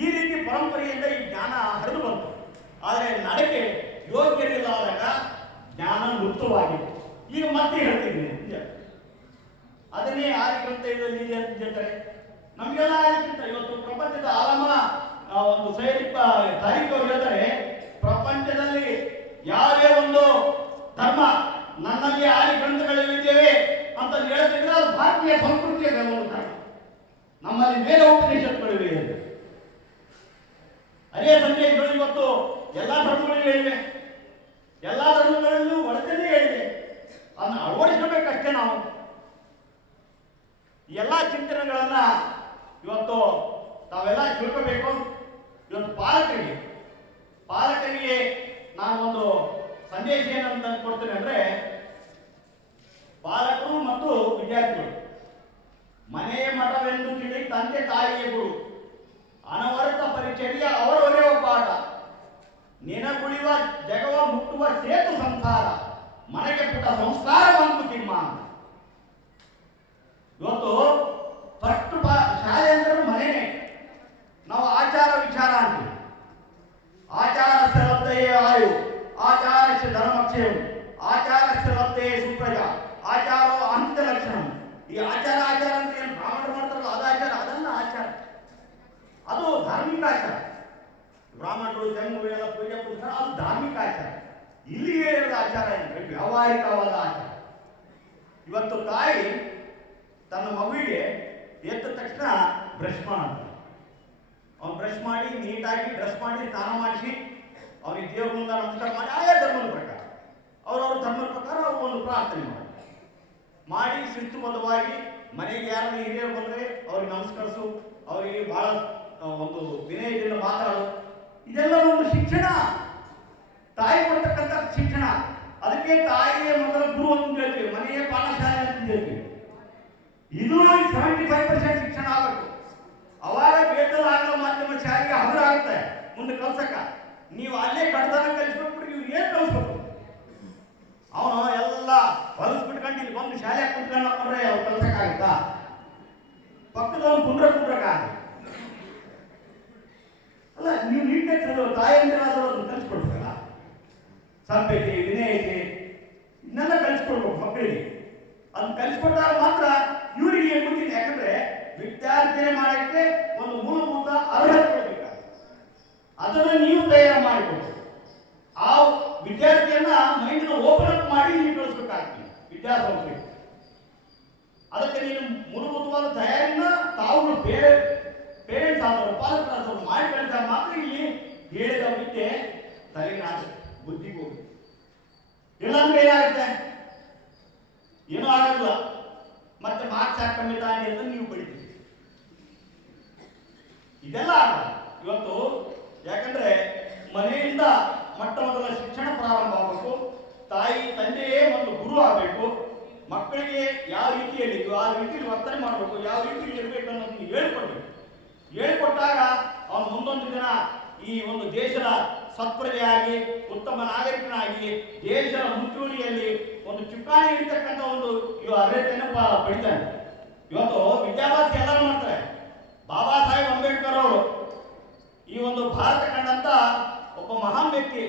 ಈ ರೀತಿ ಪರಂಪರೆಯಿಂದ ಈ ಜ್ಞಾನ ಹರಿದು ಬಂತು. ಆದರೆ ನಡಕೆ ಯೋಗ್ಯರಿಲ್ಲದಾಗ ಜ್ಞಾನ ಲುಪ್ತವಾಗಿತ್ತು. ಈಗ ಮತ್ತೆ ಹೇಳ್ತಿದ್ದೀನಿ, ಅದನ್ನೇ ಆದಿಗ್ರಂಥ ಇದರಲ್ಲಿ ಹೇಳ್ತಾರೆ. ನಮಗೆಲ್ಲ ಆಗಿರ್ತ ಇವತ್ತು ಪ್ರಪಂಚದ ಆಲಮ ಒಂದು ತಾರೀಖು ಹೇಳ್ತಾರೆ, ಪ್ರಪಂಚದಲ್ಲಿ ಯಾವುದೇ ಒಂದು ಧರ್ಮ ನನ್ನಲ್ಲಿ ಆದಿ ಗ್ರಂಥಗಳಿದ್ದೇವೆ ಅಂತ ಹೇಳ್ತಿದ್ರೆ ಅದು ಭಾರತೀಯ ಸಂಸ್ಕೃತಿಯ ಒಂದು ಧರ್ಮ. ನಮ್ಮಲ್ಲಿ ವೇದ ಉಪನಿಷತ್ತುಗಳಿವೆ ಅಂತ ಅದೇ ಸಂದೇಶಗಳು ಇವತ್ತು ಎಲ್ಲ ಧರ್ಮಗಳಿಗೂ ಹೇಳಿವೆ, ಎಲ್ಲ ಧರ್ಮಗಳಲ್ಲೂ ಒಳಗಡೆ ಹೇಳಿವೆ. ಅದನ್ನು ಅಳವಡಿಸಬೇಕಷ್ಟೇ. ನಾವು ಎಲ್ಲ ಚಿಂತನೆಗಳನ್ನ ಇವತ್ತು ತಾವೆಲ್ಲ ತಿಳ್ಕೋಬೇಕು. ಇವತ್ತು ಪಾಲಕರಿಗೆ ನಾನು ಒಂದು ಸಂದೇಶ ಏನಂತ ಕೊಡ್ತೇನೆ ಅಂದ್ರೆ, ಪಾಲಕರು ಮತ್ತು ವಿದ್ಯಾರ್ಥಿಗಳು ಮನೆಯ ಮಠವೆಂದು ತಿಳಿ ತಂದೆ ತಾಯಿಯ ಗುರು, ಅನವರತ ಪರಿಚರ್ಯ ಅವರವರೇ ಪಾಠ, ನೆನಗುಳಿವ ಜಗವ ಮುಟ್ಟುವ ಸೇತು ಸಂಸಾರ, ಮನೆಗೆ ಪುಟ್ಟ ಸಂಸ್ಕಾರ ಮಂಕುತಿಮ್ಮ. ಇವತ್ತು ಫಸ್ಟ್ ಶಾಲೆ ಅಂದ್ರೆ ಮನೆಯೇ. ನಾವು ಆಚಾರ ವಿಚಾರ ಅಂತೀವಿ. ಆಚಾರಸ್ಯ ಲಬ್ಧಯೇ ಆಯು, ಆಚಾರಸ್ಯ ಧರ್ಮಕ್ಷಯಂ, ಆಚಾರಸ್ಯ ಲಬ್ಧಯೇ ಸುಪ್ರಜ, ಆಚಾರೋ ಅಂತ ಲಕ್ಷಣ. ಈ ಆಚಾರ ಅಂತ ಏನು ಬ್ರಾಹ್ಮಣರು ಮಾಡ್ತಾರಲ್ಲ ಅದು ಆಚಾರ, ಅದಲ್ಲ ಆಚಾರ. ಅದು ಧಾರ್ಮಿಕ ಆಚಾರ. ಬ್ರಾಹ್ಮಣರು ಜನ್ಮಗಳೆಲ್ಲ ಪೂಜೆ ಪುಸ್ತಕ ಅದು ಧಾರ್ಮಿಕ ಆಚಾರ. ಇಲ್ಲಿ ಹೇಳಿದ ಆಚಾರ ಏನಂದ್ರೆ ವ್ಯಾವಹಾರಿಕವಾದ ಆಚಾರ. ಇವತ್ತು ತಾಯಿ ತನ್ನ ಮಗುವಿಗೆ ಎದ್ದ ತಕ್ಷಣ ಬ್ರಷ್ ಮಾಡ್ತಾರೆ. ಅವ್ನು ಬ್ರಷ್ ಮಾಡಿ ನೀಟಾಗಿ ಡ್ರೆಸ್ ಮಾಡಿ ಸ್ನಾನ ಮಾಡಿಸಿ ಅವನಿಗೆ ದೇವ್ರ ಮುಂದೆ ನಮಸ್ಕಾರ ಮಾಡಿ ಆಯಾ ಧರ್ಮದ ಪ್ರಕಾರ ಅವ್ರವ್ರ ಧರ್ಮದ ಪ್ರಕಾರ ಅವ್ರು ಒಂದು ಪ್ರಾರ್ಥನೆ ಮಾಡಿ ಶಿಸ್ತುಬದ್ಧವಾಗಿ ಮನೆಗೆ ಯಾರು ಹಿರಿಯರು ಬಂದರೆ ಅವ್ರಿಗೆ ನಮಸ್ಕರಿಸು, ಅವರಿಗೆ ಬಹಳ ಒಂದು ವಿನಯದಿಂದ ಮಾತಾಡು. ಇದೆಲ್ಲ ಒಂದು ಶಿಕ್ಷಣ, ತಾಯಿ ಕೊಡ್ತಕ್ಕಂಥ ಶಿಕ್ಷಣ. ಅದಕ್ಕೆ ತಾಯಿಯೇ ಮೊದಲ ಗುರು ಅಂತ ಹೇಳ್ತೀವಿ, ಮನೆಯೇ ಪಾಠಶಾಲೆ ಅಂತ ಹೇಳ್ತೀವಿ. ಇದು 75% ಶಿಕ್ಷಣ ಆಗಬೇಕು. ಅವಾಗ ಬೇಕಲ್ಲ ಆಂಗ್ಲ ಮಾಧ್ಯಮ ಶಾಲೆಗೆ ಹಗುರಾಗುತ್ತೆ ಮುಂದೆ ಕಲ್ಸಕ್ಕ. ನೀವು ಅಲ್ಲೇ ಕಡ್ತನ ಕಲಿಸ್ಬಿಟ್ಬಿಟ್ಟು ನೀವು ಏನು ಕಲಿಸ್ಬೇಕು? ಅವನು ಎಲ್ಲ ಹೊಲಿಸ್ಬಿಟ್ಕೊಂಡು ಇಲ್ಲಿ ಬಂದು ಶಾಲೆ ಕುತ್ಕೊಂಡ್ರೆ ಅವ್ರು ಕಲ್ಸಕ್ಕಾಗುತ್ತಾ? ಪಕ್ಕದವನು ಕುಂಡ್ರಕ್ಕ ಅಲ್ಲ. ನೀವು ನೀಟ್ನೆಸ್ ತಾಯಿಯಂದಿರಾದರೂ ಅದನ್ನು ಕಲಿಸ್ಕೊಡ್ಬೇಕಲ್ಲ. ಸಭ್ಯತೆ, ವಿನಯತೆ ಇದನ್ನೆಲ್ಲ ಕಲಿಸ್ಕೊಡ್ಬೇಕು ಮಕ್ಕಳಿಗೆ. ಅದನ್ನು ಕಲಿಸ್ಕೊಟ್ಟಾಗ ಮಾತ್ರ ಇವರಿಗೆ ಏನು ಗೊತ್ತಿದೆ. ಯಾಕಂದ್ರೆ ವಿದ್ಯಾರ್ಥಿನೇ ಮಾಡಕ್ಕೆ ಒಂದು ಮೂಲಭೂತ ಅರ್ಹತೆ ಕೊಡಬೇಕಾಗುತ್ತೆ. ಅದನ್ನು ನೀವು ತಯಾರು ಮಾಡಿಕೊಡ್ಬೇಕು. ಆ ವಿದ್ಯಾರ್ಥಿಯನ್ನ ಮೈಂಡ್ನ ಓಪನ್ ಅಪ್ ಮಾಡಿ ನೀವು ಕಳಿಸ್ಬೇಕಾಗ್ತದೆ ವಿದ್ಯಾಸಂಸ್ಥೆಗೆ. ಅದಕ್ಕೆ ನೀನು ಮೂಲಭೂತವಾದ ತಯಾರಿನ ತಾವು ಪೇರೆಂಟ್ಸ್ ಆದವರು, ಪಾಲಕರಾದವರು ಮಾಡಿ ಕಳಿಸಿದಾಗ ಮಾತ್ರ ಇಲ್ಲಿ ಹೇಳಿದ ವಿದ್ಯೆ ತಲೆಗಾಗುತ್ತೆ, ಬುದ್ಧಿಗೆ ಹೋಗುತ್ತೆ. ಇಲ್ಲಾಂದ್ರೆ ಏನಾಗುತ್ತೆ? ಏನೂ ಆಗಲ್ಲ. ಮತ್ತೆ ಮಾರ್ಕ್ಸ್ ಕಮ್ಮಿ ತಾನೆ ಅಂತ ನೀವು ಬಡಿತೀರಿ. ಇದೆಲ್ಲ ಇವತ್ತು ಯಾಕಂದ್ರೆ ಮನೆಯಿಂದ ಮೊಟ್ಟ ಮೊದಲ ಶಿಕ್ಷಣ ಪ್ರಾರಂಭ ಆಗಬೇಕು. ತಾಯಿ ತಂದೆಯೇ ಒಂದು ಗುರು ಆಗಬೇಕು. ಮಕ್ಕಳಿಗೆ ಯಾವ ರೀತಿಯಲ್ಲಿ ಆ ರೀತಿಯಲ್ಲಿ ವರ್ತನೆ ಮಾಡಬೇಕು, ಯಾವ ರೀತಿಯಲ್ಲಿ ಇರಬೇಕು ಅನ್ನೋದನ್ನು ಹೇಳ್ಕೊಡ್ಬೇಕು. ಹೇಳ್ಕೊಟ್ಟಾಗ ಅವನು ಮುಂದೊಂದು ದಿನ ಈ ಒಂದು ದೇಶದ ಸತ್ಪ್ರಜೆಯಾಗಿ, ಉತ್ತಮ ನಾಗರಿಕನಾಗಿ, ದೇಶದ ಮುಂಚೂಣಿಯಲ್ಲಿ ಒಂದು ಚುಕ್ಕಾಣಿ ಹಿಡಿತಕ್ಕಂಥ ಒಂದು ಅರ್ಹತೆಯನ್ನು ಪಡಿತಾನೆ. ಇವತ್ತು ವಿದ್ಯಾಭ್ಯಾಸ ಎಲ್ಲರೂ ಮಾಡ್ತಾರೆ. ಬಾಬಾ ಸಾಹೇಬ್ ಅಂಬೇಡ್ಕರ್ ಅವರು ಈ ಒಂದು ಭಾರತ ಕಂಡಂತ ಒಬ್ಬ ಮಹಾನ್ ವ್ಯಕ್ತಿ.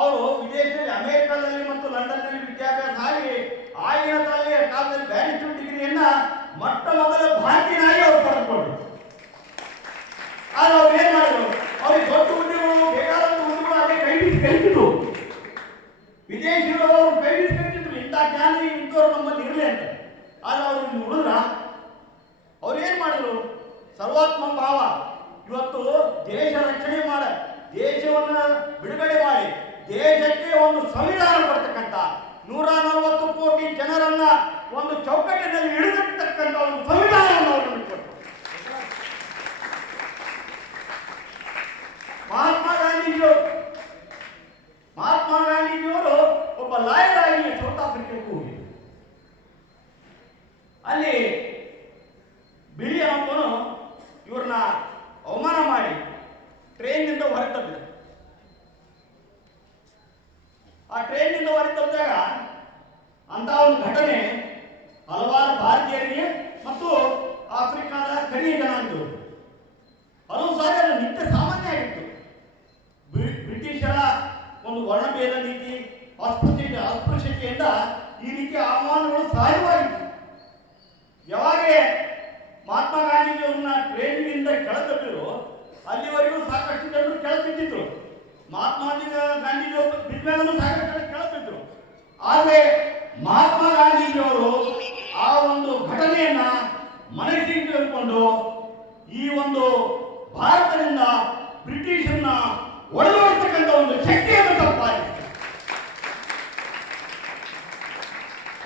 ಅವರು ವಿದೇಶದಲ್ಲಿ ಅಮೆರಿಕದಲ್ಲಿ ಮತ್ತು ಲಂಡನ್ನಲ್ಲಿ ವಿದ್ಯಾಭ್ಯಾಸ ಆಗಿ ಆಗಿನ ಬ್ರಿಟಿಷರು ನಮ್ಮಲ್ಲಿ ಇರಲಿ ಅಂತ. ಆದ್ರೆ ಅವರು ಇಲ್ಲಿ ಉಳಿದ್ರ ಅವ್ರು ಏನ್ ಮಾಡಿದ್ರು? ಸರ್ವಾತ್ಮ ಭಾವ. ಇವತ್ತು ದೇಶ ರಕ್ಷಣೆ ಮಾಡ, ದೇಶವನ್ನ ಬಿಡುಗಡೆ ಮಾಡಿ, ದೇಶಕ್ಕೆ ಒಂದು ಸಂವಿಧಾನ ಕೊಡ್ತಕ್ಕಂಥ 140 ಕೋಟಿ ಜನರನ್ನ ಒಂದು ಚೌಕಟ್ಟಿನಲ್ಲಿ ಇಳಿದಿರ್ತಕ್ಕಂಥ ಒಂದು ಸಂವಿಧಾನವನ್ನು ಅವರು ಕೊಟ್ಟರು. ಮಹಾತ್ಮ ಗಾಂಧೀಜಿಯವರು ಒಬ್ಬ ಲಾಯರ್ ಆಗಿ ಸೌತ್ ಆಫ್ರಿಕಾಕ್ಕೆ ಹೋಗಿದ್ರು. ಅಲ್ಲಿ ಬಿಳಿ ಹಬ್ಬನು ಇವ್ರನ್ನ ಅವಮಾನ ಮಾಡಿ ಟ್ರೈನ್ನಿಂದ ಹೊರತಬ್ಬಿದ. ಆ ಟ್ರೈನ್ನಿಂದ ಹೊರತಬ್ಬಿದಾಗ ಅಂತ ಒಂದು ಘಟನೆ ಹಲವಾರು ಭಾರತೀಯರಿಗೆ ಮತ್ತು ಆಫ್ರಿಕಾದ ಕಡಿಮೆ ಜನಾಂಗದವರು ಹಲವು ಸಾರಿ ಅದು ನಿತ್ಯ ಸಾಮಾನ್ಯ ಆಗಿತ್ತು. ಬ್ರಿಟಿಷರ ಒಂದು ವರ್ಣಭೇದ ನೀತಿ, ಅಸ್ಪೃಶ್ಯತೆಯಿಂದ ಈ ರೀತಿಯ ಅವಮಾನಗಳು ಸಹಜವಾಗಿತ್ತು. ಯಾವಾಗ ಮಹಾತ್ಮ ಗಾಂಧೀಜಿಯವ್ರನ್ನ ಟ್ರೈನಿನಿಂದ ಕೆಳತಬ್ಬಿದ್ರು ಅಲ್ಲಿವರೆಗೂ ಸಾಕಷ್ಟು ಜನರು ಕೆಳಬಿದ್ದಿದ್ರು. ಮಹಾತ್ಮ ಗಾಂಧೀಜಿ ಬಿದ್ಮೇಲೂ ಸಾಕಷ್ಟು ಕೆಳಬಿದ್ರು. ಆದರೆ ಮಹಾತ್ಮ ಗಾಂಧೀಜಿಯವರು ಆ ಒಂದು ಘಟನೆಯನ್ನ ಮನಸ್ಸಿಗೆ ತೆಗೆದುಕೊಂಡು ಈ ಒಂದು ಭಾರತದಿಂದ ಬ್ರಿಟಿಷರನ್ನ ಒಡೆದೋಡ್ತಕ್ಕಂಥ ಒಂದು ಶಕ್ತಿಯನ್ನು ಸಂಪಾದಿಸಿದರು.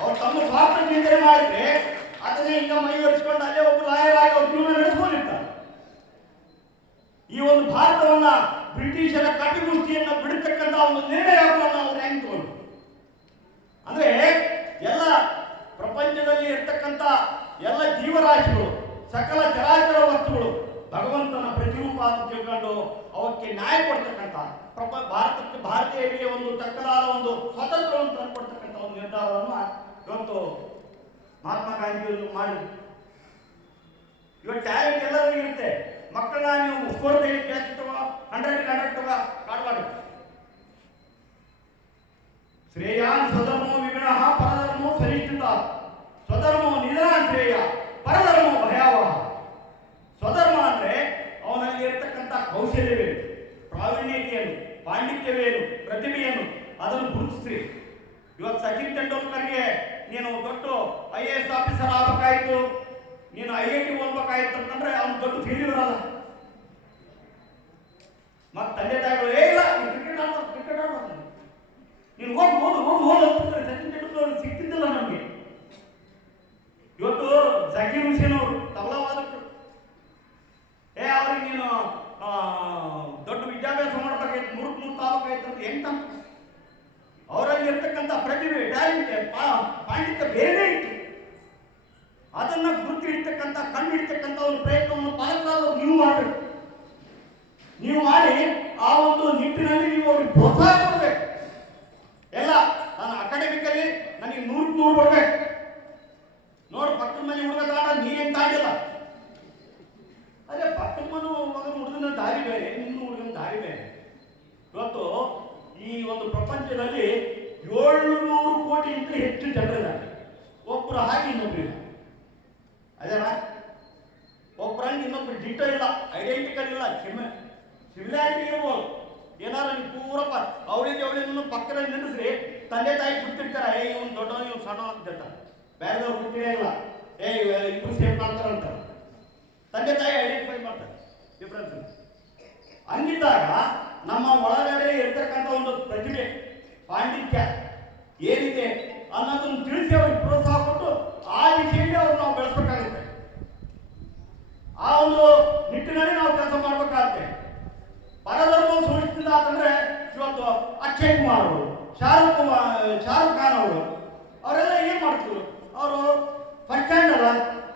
ಅವ್ರು ತಮ್ಮ ಸ್ವಾರ್ಥ ಚಿಂತನೆ ಮಾಡಿದ್ರೆ ಅದನ್ನೇ ಈಗ ಮೈವರಿಸಿಕೊಂಡು ಅಲ್ಲೇ ಒಬ್ಬ ಲಾಯರ್ ಆಗಿ ಅವ್ರ ಜೀವನ ನಡೆಸ್ಕೊಂಡಿರ್ತಾರೆ. ಈ ಒಂದು ಭಾರತವನ್ನ ಬ್ರಿಟಿಷರ ಕಪಿಮುಷ್ಟಿಯನ್ನ ಬಿಡತಕ್ಕಂಥ ಒಂದು ನಿರ್ಣಯವನ್ನು ಅವ್ರು ಹೆಂಗ್ ತಗೊಂಡು, ಅಂದ್ರೆ ಎಲ್ಲ ಪ್ರಪಂಚದಲ್ಲಿ ಇರ್ತಕ್ಕಂಥ ಎಲ್ಲ ಜೀವರಾಶಿಗಳು, ಸಕಲ ಚರಾಚರ ವಸ್ತುಗಳು ಭಗವಂತನ ಪ್ರತಿರೂಪ ಅಂತ ತಿಳ್ಕೊಂಡು ಅವಕ್ಕೆ ನ್ಯಾಯ ಕೊಡ್ತಕ್ಕಂಥ ಭಾರತಕ್ಕೆ, ಭಾರತೀಯರಿಗೆ ಒಂದು ತಕ್ಕದಾದ ಒಂದು ಸ್ವಾತಂತ್ರ್ಯವನ್ನು ತಂದುಕೊಡ್ತಕ್ಕಂಥ ಒಂದು ನಿರ್ಧಾರವನ್ನು ಇವತ್ತು ಮಹಾತ್ಮ ಗಾಂಧಿಯವರು ಮಾಡಿದ್ರು. ಇವತ್ತು ಟ್ಯಾಲೆಂಟ್ ಎಲ್ಲರಿಗೂ ಇರುತ್ತೆ. ಮಕ್ಕಳನ್ನ ನೀವು ಸ್ಕೋರ್ ತೆಗಿ ಕ್ಯಾಚ್ ತಗೋ, 100 ತಗೋ ಕಾಡಬಾರ್ದು. ಶ್ರೇಯಾನ್ ಸ್ವಧರ್ಮೋ ವಿಗುಣಃ ಪರಧರ್ಮೋ ಸರಿಷ್ಠುತ ಸ್ವಧರ್ಮೋ ನಿಧನಾನ್ ಶ್ರೇಯ ಪರಧರ್ಮೋ ಭಯಾವಹ. ಸ್ವಧರ್ಮ ಅಂದ್ರೆ ಅವನಲ್ಲಿ ಇರತಕ್ಕಂಥ ಕೌಶಲ್ಯವೇನು, ಪ್ರಾವೀಣ್ಯತೆಯನ್ನು, ಪಾಂಡಿತ್ಯವೇನು, ಪ್ರತಿಭೆಯನ್ನು ಅದನ್ನು ಗುರುತಿಸ್ರಿ. ಇವತ್ತು ಸಚಿನ್ ತೆಂಡೂಲ್ಕರ್ಗೆ ನೀನು ದೊಡ್ಡ IAS ಆಫೀಸರ್ ಆಗಬೇಕಾಯ್ತು, ನೀನು IIT ಓದ್ಬೇಕಾಯ್ತು ಅಂತಂದ್ರೆ ಅವ್ನು ದೊಡ್ಡ ಫೇಲ್ಯೂರ್ ಅಲ್ಲ. ಮತ್ತೆ ತಂದೆ ತಾಯಿಗಳು ಇಲ್ಲ ಕ್ರಿಕೆಟ್ ಆಡ್ಬಾರ್ದು, ನೀನು ಓದು ಅಂತಾರೆ. ಸಚಿನ್ ತೆಂಡೂಲ್ಕರ್ ಸಿಗ್ತಿದ್ದಿಲ್ಲ ನಮಗೆ. ಇವತ್ತು ಜಕೀರ್ ಹುಸೇನ್ ಅವರು ತಬಲಾವಾದಕರು, ಅವ್ರಿಗೆ ನೀನು ದೊಡ್ಡ ವಿದ್ಯಾಭ್ಯಾಸ ಮಾಡ್ಬೇಕಾಯ್ತು, ಮೂರ್ಖ ಆಗ್ಬೇಕಾಯ್ತು ಅಂತ ಹೆಂಗ್ ತಂತ. ಅವರಲ್ಲಿ ಇರ್ತಕ್ಕಂಥ ಪ್ರತಿಭೆ, ಟ್ಯಾಲೆಂಟ್, ಪಾಂಡಿತ್ಯ ಬೇರೆ ಇತ್ತು. ಅದನ್ನ ಗುರುತು ಇಡ್ತಕ್ಕಂಥ, ಕಣ್ಣು ಇಡ್ತಕ್ಕಂಥ ಒಂದು ಪ್ರಯತ್ನವನ್ನು ಪಾಲಕರಾದವರು ನೀವು ಮಾಡಬೇಕು. ನೀವು ಮಾಡಿ ಆ ಒಂದು ನಿಟ್ಟಿನಲ್ಲಿ ನೀವು ಅವ್ರಿಗೆ ಪ್ರೋತ್ಸಾಹ ಕೊಡಬೇಕು. ಎಲ್ಲ ನಾನು ಅಕಾಡೆಮಿಕಲಿ ನನಗೆ 100 ಬರ್ಬೇಕು. ನೋಡು ಪಕ್ಕದ ಮನೆ ಹುಡುಗ ತಾಡ ನೀ ಏನ್ ತಾಡಿಲ್ಲ. ಅದೇ ಪಕ್ಕದ ಮನೆ ಹುಡುಗನ ದಾರಿ ಬೇರೆ, ನಿನ್ನ ಹುಡುಗನ ದಾರಿ ಬೇರೆ. ಇವತ್ತು ಈ ಒಂದು ಪ್ರಪಂಚದಲ್ಲಿ 700 ಕೋಟಿಗಿಂತ ಹೆಚ್ಚು ಜನರಿದ್ದಾರೆ. ಒಬ್ಬರು ಹಾಗೆ ಇನ್ನೊಬ್ರು ಅದೇನಾ, ಒಬ್ಬರಂಗೆ ಇನ್ನೊಬ್ರು ಡಿಟೋ ಇಲ್ಲ, ಐಡೆಂಟಿಕಲ್ ಇಲ್ಲ, ಸಿಮಿಲಾರಿಟಿ ಇರ್ಬೋದು. ಏನಾರು ನೀವು ಪೂರಪ್ಪ ಅವಳಿಗೆ ಪಕ್ಕದಲ್ಲಿ ನಿಲ್ಲಿಸ್ರಿ, ತಂದೆ ತಾಯಿ ಬಿಡ್ತಿರ್ತಾರೆ, ಇವನು ದೊಡ್ಡವ ಇವ್ನು ಸಣ್ಣ ಅಂತ ಹೇಳ್ತಾರೆ. ಬೇರೆದವ್ರು ಬಿಟ್ಟಿರೇ ಇಲ್ಲ, ಇಬ್ರು ಸೇಫ್ ಮಾಡ್ತಾರಂತ ತಂದೆ ತಾಯಿ ಐಡೆಂಟಿಫೈ ಮಾಡ್ತಾರೆ ಡಿಫ್ರೆನ್ಸ್. ಹಂಗಿದ್ದಾಗ ನಮ್ಮ ಒಳಗಡೆ ಇರ್ತಕ್ಕಂಥ ಒಂದು ಪ್ರತಿಭೆ, ಪಾಂಡಿತ್ಯ ಏನಿದೆ ಅನ್ನೋದನ್ನು ತಿಳಿಸಿ ಅವ್ರಿಗೆ ಪ್ರೋತ್ಸಾಹ ಕೊಟ್ಟು ಆ ದಿಶೆಯಲ್ಲಿ ಅವ್ರು ನಾವು ಬೆಳೆಸಬೇಕಾಗುತ್ತೆ. ಆ ಒಂದು ನಿಟ್ಟಿನಲ್ಲಿ ನಾವು ಕೆಲಸ ಮಾಡಬೇಕಾಗುತ್ತೆ. ಪರಧರ್ಮ ಸೃಷ್ಟಿಸಿದ ಅಂತಂದ್ರೆ ಇವತ್ತು ಅಕ್ಷಯ್ ಕುಮಾರ್ ಅವರು, ಶಾರುಖ್ ಖಾನ್ ಅವರು, ಅವರೆಲ್ಲ ಏನ್ ಮಾಡ್ತಿದ್ರು? ಅವರು ಫಸ್ಟ್ ಸ್ಟ್ಯಾಂಡ್ ಅಲ್ಲ,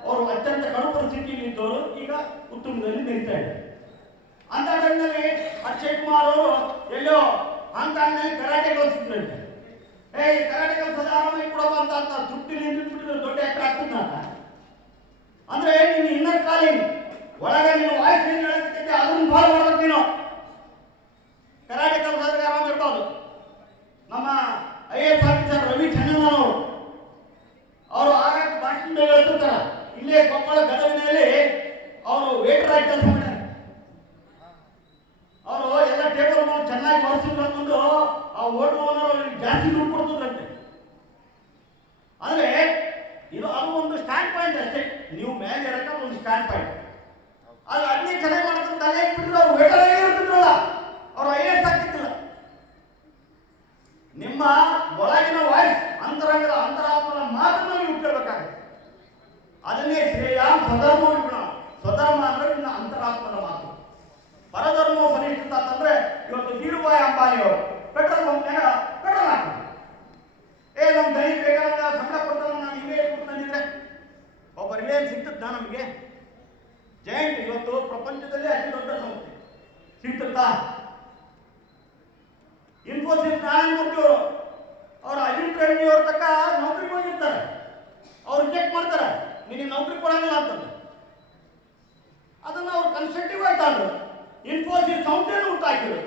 ಅವರು ಅತ್ಯಂತ ಕಡು ಪರಿಸ್ಥಿತಿಯಲ್ಲಿ ಇದ್ದವರು ಈಗ ಉತ್ತಮದಲ್ಲಿ ನಿಲ್ತಾ ಇದ್ದಾರೆ. ಅಂತ ಟೈಮ್ನಲ್ಲಿ ಅಕ್ಷಯ್ ಕುಮಾರ್ ಅವರು ಎಲ್ಲೋ ಹಾಂಗ್ಕಾಂಗ್ನಲ್ಲಿ ಕರಾಟೆ ಕಲಿಸಿದ್ರಂತೆ. ಕರಾಟೆ ಕಲಿಸೋದು ಆರಾಮಾಗಿ ಕೊಡಪ್ಪ ಅಂತ ತೃಪ್ತಿ ನಿಂತಿದ್ರು, ದೊಡ್ಡ ಆಕ್ಟರ್ ಆಗ್ತದ ಅಂತ. ಅಂದ್ರೆ ನೀನು ಇನ್ನರ್ ಕಾಲಿಂಗ್ ಒಳಗೆ ನೀನು ವಾಯ್ಸ್ ಏನು ಹೇಳಕ್ತಿದ್ದೆ ಅದನ್ನು ಫಾಲೋ ಮಾಡ್ಬೇಕು. ನೀನು ಕರಾಟೆ ಕಲಿಸೋದ್ರೆ ಆರಾಮ ಇರ್ಬೋದು. ನಮ್ಮ IAS ಆಫೀಸರ್ ರವಿ ಚಂದ್ರನ್ ಅವರು ಆಗಾಗ ಭಾಷಣ ಹೇಳ್ತಿರ್ತಾರ. ಇಲ್ಲೇ ಕೊಪ್ಪಳ ಗದಗಿನಲ್ಲಿ ಅವರು ವೇಟರ್ ಆಗಿ ಕೆಲಸ ಮಾಡ್ಯಾರ. ಅವರು ಎಲ್ಲ ಟೇಬಲ್ ಚೆನ್ನಾಗಿ ಮಾಡಿಸಿದ್ರು ಅಂದ್ಕೊಂಡು ಆ ಹೋಟೆಲ್ ಓನರ್ ಅವ್ರಿಗೆ ಜಾಸ್ತಿ ದುಡ್ಡು ಕೊಡ್ತಿದ್ರಂತೆ. ಅಂದ್ರೆ ಪಾಯಿಂಟ್ ಅಷ್ಟೇ, ನೀವು ಮೇಲೆ ಇರಕ್ಕೆ ಒಂದು ಸ್ಟ್ಯಾಂಡ್ ಪಾಯಿಂಟ್. ಅದು ಅಡ್ನಿ ಚೆನ್ನಾಗಿ ಮಾಡ್ಕೊಂಡು ತಲೆ ಬಿಟ್ಟಿದ್ರು, ಅವ್ರು ವೇಟರ್ ಇರ್ತಿದ್ರಲ್ಲ, ಅವ್ರು IAS ಆಗ್ತಿದ್ದಿಲ್ಲ. ನಿಮ್ಮ ಒಳಗಿನ ವಾಯ್ಸ್, ಅಂತರಂಗದ ಅಂತರಾತ್ಮನ ಮಾತನ್ನು ನೀವು ಕೇಳಬೇಕಾಗುತ್ತೆ. ಅದನ್ನೇ ಶ್ರೇಯ ಸ್ವಧರ್ಮ ವಿಗುಣ. ಸ್ವಧರ್ಮ ಅಂದ್ರೆ ನಿನ್ನ ಅಂತರಾತ್ಮದ ಮಾತು. ಪರಧರ್ಮ ಫಲಿಷ್ಠ ಅಂತಂದ್ರೆ ಇವತ್ತು ಧೀರುಭಾಯಿ ಅಂಬಾನಿ ಅವರು ಪೆಟ್ರೋಲ್ ಬಂಕ್ನಾಗ ಪೆಟ್ರೋಲ್ ಹಾಕ್ತಾರೆ. ನಮ್ಮ ದೈ ಬೇಕಾದಂಗ ಸಂಬಳ ಕೊಡ್ತಾರ, ನಾನು ಇವೇ ತಂದಿದ್ರೆ ಒಬ್ಬ ರಿಲಯನ್ಸ್ ಸಿಗ್ತದ ನಮಗೆ. ಜೈಂಟ್ ಇವತ್ತು ಪ್ರಪಂಚದಲ್ಲೇ ಅತಿ ದೊಡ್ಡ ಸಂಸ್ಥೆ ಸಿಗ್ತದ. ಇನ್ಫೋಸಿಸ್ ನಾರಾಯಣಮೂರ್ತಿ ಅವರು ಅವ್ರ ಅಜಿತ್ ರೆಡ್ಡಿ ಅವ್ರ ತಕ್ಕ ನೌಕರಿಗೆ ಹೋಗಿರ್ತಾರೆ. ಅವ್ರು ಚೆಕ್ ಮಾಡ್ತಾರೆ, ನಿನಗೆ ನೌಕರಿ ಕೊಡಂಗಿಲ್ಲ ಅಂತಂದ್ರೆ. ಅದನ್ನು ಅವ್ರು ಕನ್ಸ್ಟ್ರಕ್ಟಿವ್ ಆಯ್ತು. ಇನ್ಫೋಸಿಸ್ ಸಂಸ್ಥೆಯನ್ನು ಹುಟ್ಟಾಕಿದ್ರು.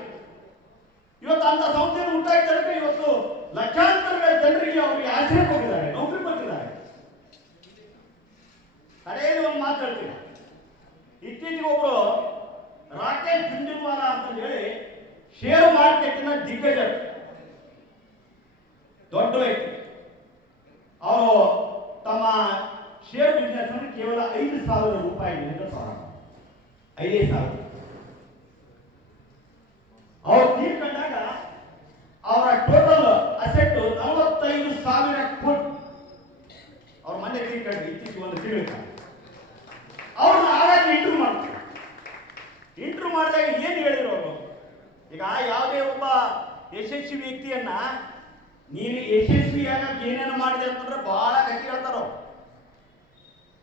ಇವತ್ತು ಅಂತ ಸಂಸ್ಥೆಯನ್ನು ಹುಟ್ಟಾಕಿದ್ದಕ್ಕೆ ಇವತ್ತು ಲಕ್ಷಾಂತರ ಜನರಿಗೆ ಅವರಿಗೆ ಆಶ್ರಯ ಕೊಟ್ಟಿದ್ದಾರೆ, ನೌಕರಿ ಕೊಟ್ಟಿದ್ದಾರೆ. ಕಡೆಯಲ್ಲಿ ಒಂದು ಮಾತು ಹೇಳ್ತೀನಿ. ಇತ್ತೀಚೆಗೆ ಒಬ್ಬರು ರಾಕೇಶ್ ಜುಂಜುನ್ವಾಲಾ ಅಂತ ಹೇಳಿ ಶೇರ್ ಮಾರ್ಕೆಟ್ನ ದಿಗ್ಗಜರು, ದೊಡ್ಡ ವ್ಯಕ್ತಿ. ಅವರು ತಮ್ಮ ಶೇರ್ ಬಿಸ್ನೆಸ್ ಅನ್ನು ಕೇವಲ 5,000 ರೂಪಾಯಿಗಳಿಂದ ಪ್ರಾರಂಭ. 5,000. ಅವ್ರು ತೀರ್ಕೊಂಡಾಗ ಅವರ ಟೋಟಲ್ ಅಸೆಟ್ 45,000 ಕೋಟಿ. ಅವ್ರ ಮನೆ ತೀರ್ಕೊಂಡು ಇತ್ತೀಚೆಗೆ ಒಂದು ತಿಂಗಳು ಅವ್ರನ್ನ ಆಗಾಗ ಇಂಟರ್ವ್ಯೂ ಮಾಡ್ತಾರೆ. ಇಂಟರ್ವ್ಯೂ ಮಾಡಿದಾಗ ಏನು ಹೇಳಿದ್ರು ಅವರು? ಈಗ ಯಾವುದೇ ಒಬ್ಬ ಯಶಸ್ವಿ ವ್ಯಕ್ತಿಯನ್ನ ನೀನು ಯಶಸ್ವಿ ಆಗಕ್ಕೆ ಏನೇನು ಮಾಡಿದೆ ಅಂತಂದ್ರೆ ಬಹಳ ಗಟ್ಟಿ ಹೇಳ್ತಾರೋ.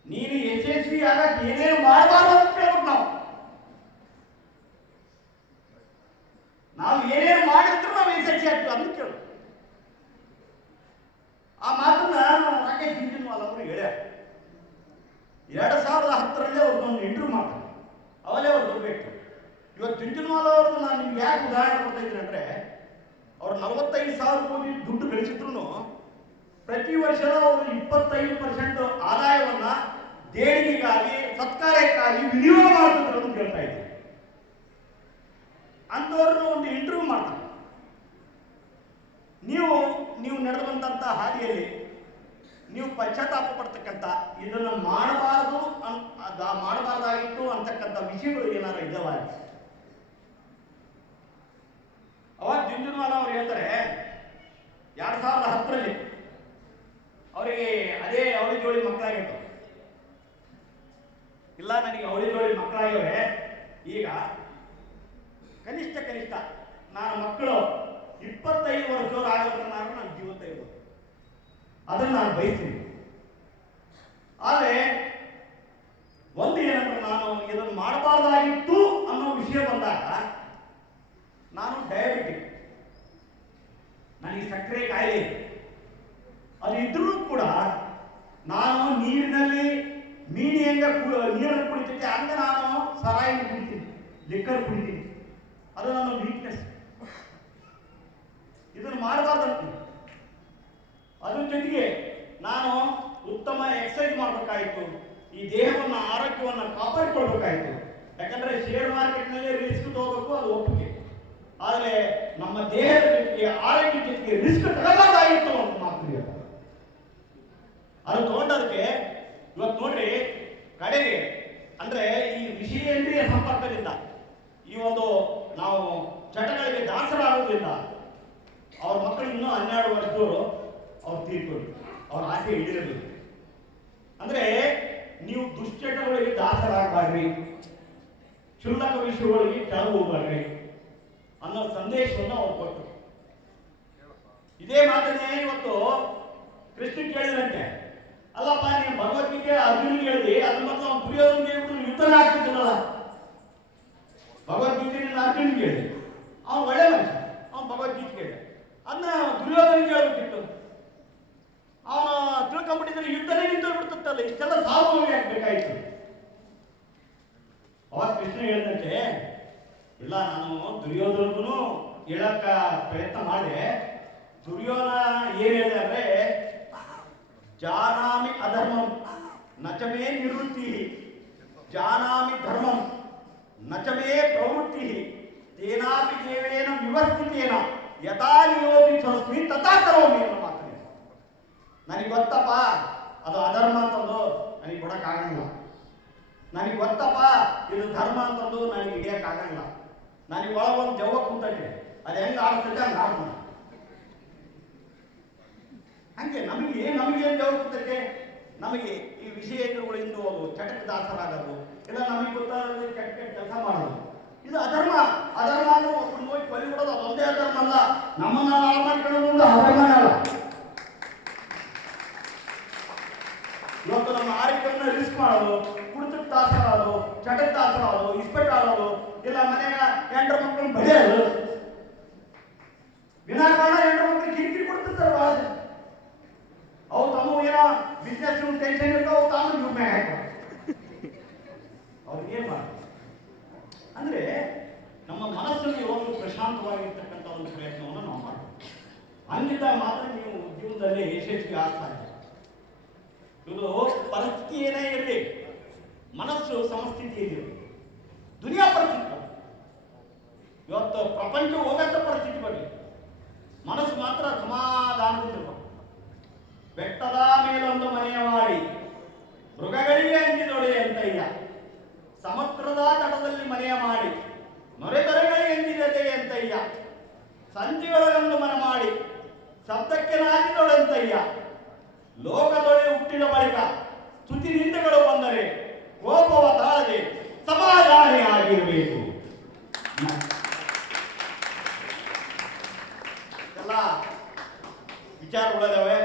ನೀನು ಯಶಸ್ವಿ ಆಗಕ್ಕೆ ಏನೇನು ಮಾಡಬಾರ್ದು ಅಂತ ಕೇಳ್ಬೇಕು. ನಾವು ಏನೇನು ಮಾಡಿದ್ರು ನಾವು ಯಶಸ್ವಿ ಆಗ್ತೀವಿ ಅಂತ ಕೇಳು. ಆ ಮಾತನ್ನ ರಾಕೇಶ್ ಜುಂಜುನ್ವಾಲಾ ಅವರು ಹೇಳ್ಯಾರ. 2010ರಲ್ಲಿ ಅವ್ರದ್ದೊಂದು ಇಂಟರ್ವ್ಯೂ ಮಾಡ್ತಾರೆ. ಅವಲೇ ಅವ್ರು ಬರಬೇಕು. ಇವತ್ತು ಜುಂಜುನ್ವಾಲಾ ಅವ್ರದ್ದು ನಾನು ನಿಮ್ಗೆ ಯಾಕೆ ಉದಾಹರಣೆ ಕೊಡ್ತಾ ಇದ್ದೀನಿ ಅಂದರೆ, ಅವ್ರು 45,000 ಕೋಟಿ ದುಡ್ಡು ಗಳಿಸಿದ್ರು ಪ್ರತಿ ವರ್ಷ ಅವರು 25% ಆದಾಯವನ್ನ ದೇಣಿಗೆಗಾಗಿ ಸತ್ಕಾರ್ಯಕ್ಕಾಗಿ ವಿನಿಯೋಗ ಮಾಡ್ತಿದ್ರು ಅಂತ ಹೇಳ್ತಾ ಇದ್ದಾರೆ. ಅಂಥವ್ರನ್ನ ಒಂದು ಇಂಟರ್ವ್ಯೂ ಮಾಡ್ತಾರೆ. ನೀವು ನಡೆದಂಥ ಹಾದಿಯಲ್ಲಿ ನೀವು ಪಶ್ಚಾತ್ತಾಪ ಪಡ್ತಕ್ಕಂಥ, ಇದನ್ನು ಮಾಡಬಾರ್ದಾಗಿತ್ತು ಅಂತಕ್ಕಂಥ ವಿಷಯಗಳು ಏನಾರು ಇದ್ದಾವ? ಅವಾಗ ಜುಂಜುನ್ವಾಲಾ ಅವ್ರು ಹೇಳ್ತಾರೆ, 2010ರಲ್ಲಿ ಅವರಿಗೆ ಅದೇ ಅವಳಿ ಜೋಡಿ ಮಕ್ಕಳಾಗಿತ್ತು. ಇಲ್ಲ, ನನಗೆ ಅವಳಿ ಜೋಡಿ ಮಕ್ಕಳಾಗಿವೆ, ಈಗ ಕನಿಷ್ಠ ನಾನು ಮಕ್ಕಳು 25 ವರ್ಷದವ್ರು ಆಗೋದ್ರ ನಾನು ಜೀವಂತ ಇರ್ಬೋದು, ಅದನ್ನು ನಾನು ಬಯಸ್ತೀನಿ. ಆದರೆ ಒಂದು ಏನಂದ್ರೆ, ನಾನು ಇದನ್ನು ಮಾಡಬಾರ್ದಾಗಿತ್ತು ಅನ್ನೋ ವಿಷಯ ಬಂದಾಗ, ನಾನು ಡಯಾಬಿಟಿಕ್, ನನಗೆ ಸಕ್ಕರೆ ಕಾಯಿಲೆ ಅದು ಇದ್ರೂ ಕೂಡ ನಾನು ನೀರಿನಲ್ಲಿ ಮೀನು ನೀರನ್ನು ಕುಡಿತೈತೆ ಹಂಗೆ ನಾನು ಸರಾಯಿ ಕುಡಿತೀನಿ, ಲಿಕ್ಕರ್ ಕುಡಿತೀನಿ. ಅದು ನನ್ನ ವೀಕ್ನೆಸ್. ಇದನ್ನು ಮಾಡಬಾರ್ದಂತ. ಅದ್ರ ಜೊತೆಗೆ ನಾನು ಉತ್ತಮ ಎಕ್ಸರ್ಸೈಸ್ ಮಾಡಬೇಕಾಯಿತು, ಈ ದೇಹವನ್ನು ಆರೋಗ್ಯವನ್ನು ಕಾಪಾಡಿಕೊಳ್ಬೇಕಾಯಿತು. ಯಾಕಂದ್ರೆ ಶೇರ್ ಮಾರ್ಕೆಟ್ನಲ್ಲಿ ರಿಸ್ಕ್ ತಗೋಬೇಕು, ಅದು ಒಪ್ಪಿಗೆ. ಆದರೆ ನಮ್ಮ ದೇಹದ ಜೊತೆಗೆ ಆರೋಗ್ಯ ಜೊತೆಗೆ ರಿಸ್ಕ್ ತಗೋಬೇಕಾಗಿತ್ತು ಅಂತ ಮಾತು. ಅದು ತಗೊಂಡದಕ್ಕೆ ಇವತ್ತು ನೋಡ್ರಿ, ಕಡೆಗೆ ಅಂದ್ರೆ ಈ ವಿಷಯೇಂದ್ರಿಯ ಸಂಪರ್ಕದಿಂದ ಈ ಒಂದು ನಾವು ಚಟಗಳಿಗೆ ದಾಸರಾಗೋದ್ರಿಂದ ಅವ್ರ ಮಕ್ಕಳು ಇನ್ನೂ 12 ವರ್ಷದವರು ಅವ್ರು ತೀರ್ಕೊಂಡು ಅವ್ರ ಆಸೆ ಹಿಡಿಯಲಿಲ್ಲ. ಅಂದ್ರೆ ನೀವು ದುಶ್ಚಟಗಳಿಗೆ ದಾಸರಾಗಬಾರ್ರಿ, ಕ್ಷುಲ್ಲಕ ವಿಷಯಗಳಿಗೆ ಕೆಳಗೆ ಹೋಗ್ಬಾರ್ರಿ ಅನ್ನೋ ಸಂದೇಶವನ್ನು ಅವ್ರು ಕೊಟ್ಟರು. ಇದೇ ಮಾತನ್ನೇ ಇವತ್ತು ಕೃಷ್ಣ ಕೇಳಿದಂತೆ, ಅಲ್ಲಪ್ಪ ನೀವು ಭಗವದ್ಗೀತೆ ಅರ್ಜುನಿಗೆ ಹೇಳಿದೆ, ಅದ್ರ ಮತ್ತೆ ಅವ್ನು ದುರ್ಯೋಧನಿಗೆ ಹೇಳ್ಬಿಟ್ಟು ಯುದ್ಧನ ಆಗ್ತಿದ್ದಲ್ಲ. ಭಗವದ್ಗೀತೆ ಅರ್ಜುನಿಗೆ ಹೇಳಿದೆ, ಅವ್ನು ಒಳ್ಳೆ ಮನುಷ್ಯ, ಅವ್ನು ಭಗವದ್ಗೀತೆ ಕೇಳಿದ. ಅದನ್ನ ದುರ್ಯೋಧನಿಗೆ ಹೇಳ್ಬೇಕಿತ್ತು. ಅವನು ತಿಳ್ಕೊಂಡ್ಬಿಟ್ಟಿದ್ರೆ ಯುದ್ಧನೇ ನಿಂತೋಗ್ಬಿಡ್ತಲ್ಲ, ಇಷ್ಟೆಲ್ಲ ಸಾವು ಆಗ್ಬೇಕಾಯ್ತು. ಅವಾಗ ಕೃಷ್ಣ ಹೇಳಿದಂತೆ, ಇಲ್ಲ, ನಾನು ದುರ್ಯೋಧನಗೂ ಹೇಳಕ್ಕ ಪ್ರಯತ್ನ ಮಾಡಿದೆ. ದುರ್ಯೋಧನ ಏನ್ ಹೇಳಿದೆ ಅಂದ್ರೆ, ಜಾನಾಮಿ ಅಧರ್ಮಂ ನಚಮೇ ನಿವೃತ್ತಿ, ಜಾನಾಮಿ ಧರ್ಮಂ ನಚಮೇ ಪ್ರವೃತ್ತಿ, ತೇನಾಪಿ ದೇವೇನ ವ್ಯವಸ್ಥಿತೇನ ಯಥಾ ನಿಯೋಜಿಸೋಸ್ಮಿ ತಥಾ ಕರೋಮಿ ಅನ್ನೋ ಮಾತು. ನನಗೆ ಗೊತ್ತಪ್ಪ ಅದು ಅಧರ್ಮ ಅಂತಂದು, ನನಗೆ ನನಗೆ ಗೊತ್ತಪ್ಪ ಇದು ಧರ್ಮ ಅಂತಂದು ನನಗೆ ಹಿಡಿಯೋಕ್ಕಾಗಲ್ಲ. ನನಗೆ ಒಳಗೊಂದು ದೆವ್ವ ಕುಂತೈತೆ, ಅದು ಹೆಂಗೆ ಆಡ್ತೈತೆ ಹಂಗೆ ಆಡ್ ಮಾಡಿ. ಹಂಗೆ ನಮಗೇನು ದೆವ್ವ ಕುಂತೈತೆ? ನಮಗೆ ಈ ವಿಷಯಗಳಿಂದ ಚಟಕ್ಕೆ ದಾಸರಾಗೋದು, ಇಲ್ಲ ನಮಗೆ ಗೊತ್ತಾಗೋದು ಕೆಟ್ಟ ಕೆಟ್ಟ ಕೆಲಸ ಮಾಡೋದು, ಇದು ಅಧರ್ಮ. ಅಧರ್ಮ ಅಂದ್ರೆ ಒಬ್ಬರು ಹೋಗಿ ಬಲಿ ಕೊಡೋದು ಅದೊಂದೇ ಅಧರ್ಮ ಅಲ್ಲ, ನಮ್ಮನ್ನ ಹಾಳು ಮಾಡ್ಕೊಳ್ಳೋದು ಅಧರ್ಮ ಅಲ್ಲ. ಇವತ್ತು ನಮ್ಮ ಆರೋಗ್ಯವನ್ನು ರಿಸ್ಕ್ ಮಾಡೋದು, ಕುಡಿತಕ್ಕೆ ದಾಸರಾಗೋದು, ಚಟಕ್ಕೆ ದಾಸರಾಗೋದು, ಇಸ್ಪೆಟ್ ಆಡೋದು, ಇಲ್ಲ ಮನೆಯ ಹೆಂಡ್ರ ಮಕ್ಕಳನ್ನ ಬಡಿಯೋದು, ವಿನಾಕಾರಣ ಹೆಂಡ್ರ ಮಕ್ಕಳು ಕಿರಿಕಿರಿ ಕೊಡ್ತಿರ್ತಾರೆ. ಭಾಳ ಜನ ಅವು ತಮ್ಮ ಏನೋ ಬಿಸ್ನೆಸ್ ಟೆನ್ಷನ್ ಇರ್ತಾವೆ, ತಾನು ಇವ್ರ ಮ್ಯಾಗ ಹಾಕಿ ಅವ್ರಿಗೆ ಏನು ಮಾಡಿ ಅಂದರೆ ನಮ್ಮ ಮನಸ್ಸಲ್ಲಿ ಒಂದು ಪ್ರಶಾಂತವಾಗಿರ್ತಕ್ಕಂಥ ಒಂದು ಪ್ರಯತ್ನವನ್ನು ನಾವು ಮಾಡ್ತೀವಿ. ಹಂಗಿದ್ದಾಗ ಮಾತ್ರ ನೀವು ಜೀವನದಲ್ಲಿ ಯಶಸ್ವಿ ಆಗ್ತಾ ಇದೆ. ಇದು ಪರಿಸ್ಥಿತಿ ಏನೇ ಇರಲಿ, ಮನಸ್ಸು ಸಮಸ್ಥಿತಿ ಇದೆ. ದುನಿಯಾ ಪರಿಸ್ಥಿತಿ ಇವತ್ತು ಪ್ರಪಂಚ ಹೋಗಂತ ಪರಿಸ್ಥಿತಿ ಬಗ್ಗೆ ಮನಸ್ಸು ಮಾತ್ರ ಸಮಾಧಾನದಿಂದ ಬೆಟ್ಟದ ಮೇಲೊಂದು ಮನೆಯ ಮಾಡಿ ಮೃಗಗಳಿಗೆ ಅಂಜಿದೊಡೆ ಅಂತಯ್ಯ, ಸಮುದ್ರದ ತಟದಲ್ಲಿ ಮನೆಯ ಮಾಡಿ ನೊರೆತರೆಗಳಿಗೆ ಎಂದಿದೆ ಅಂತಯ್ಯ, ಸಂಜೆಯೊಳಗೊಂದು ಮನ ಮಾಡಿ ಶಬ್ದಕ್ಕೆ ನಾಚಿದೊಡಂತಯ್ಯ, ಲೋಕದೊಳೆ ಹುಟ್ಟಿದ ಬಳಿಕ ಸ್ತುತಿ ನಿಂದೆಗಳು ಬಂದರೆ ಕೋಪವ ತಾಳದೆ ಸಮಾಧಾನಿ ಆಗಿರಬೇಕು. ಎಲ್ಲ ವಿಚಾರಗಳಿದಾವೆ.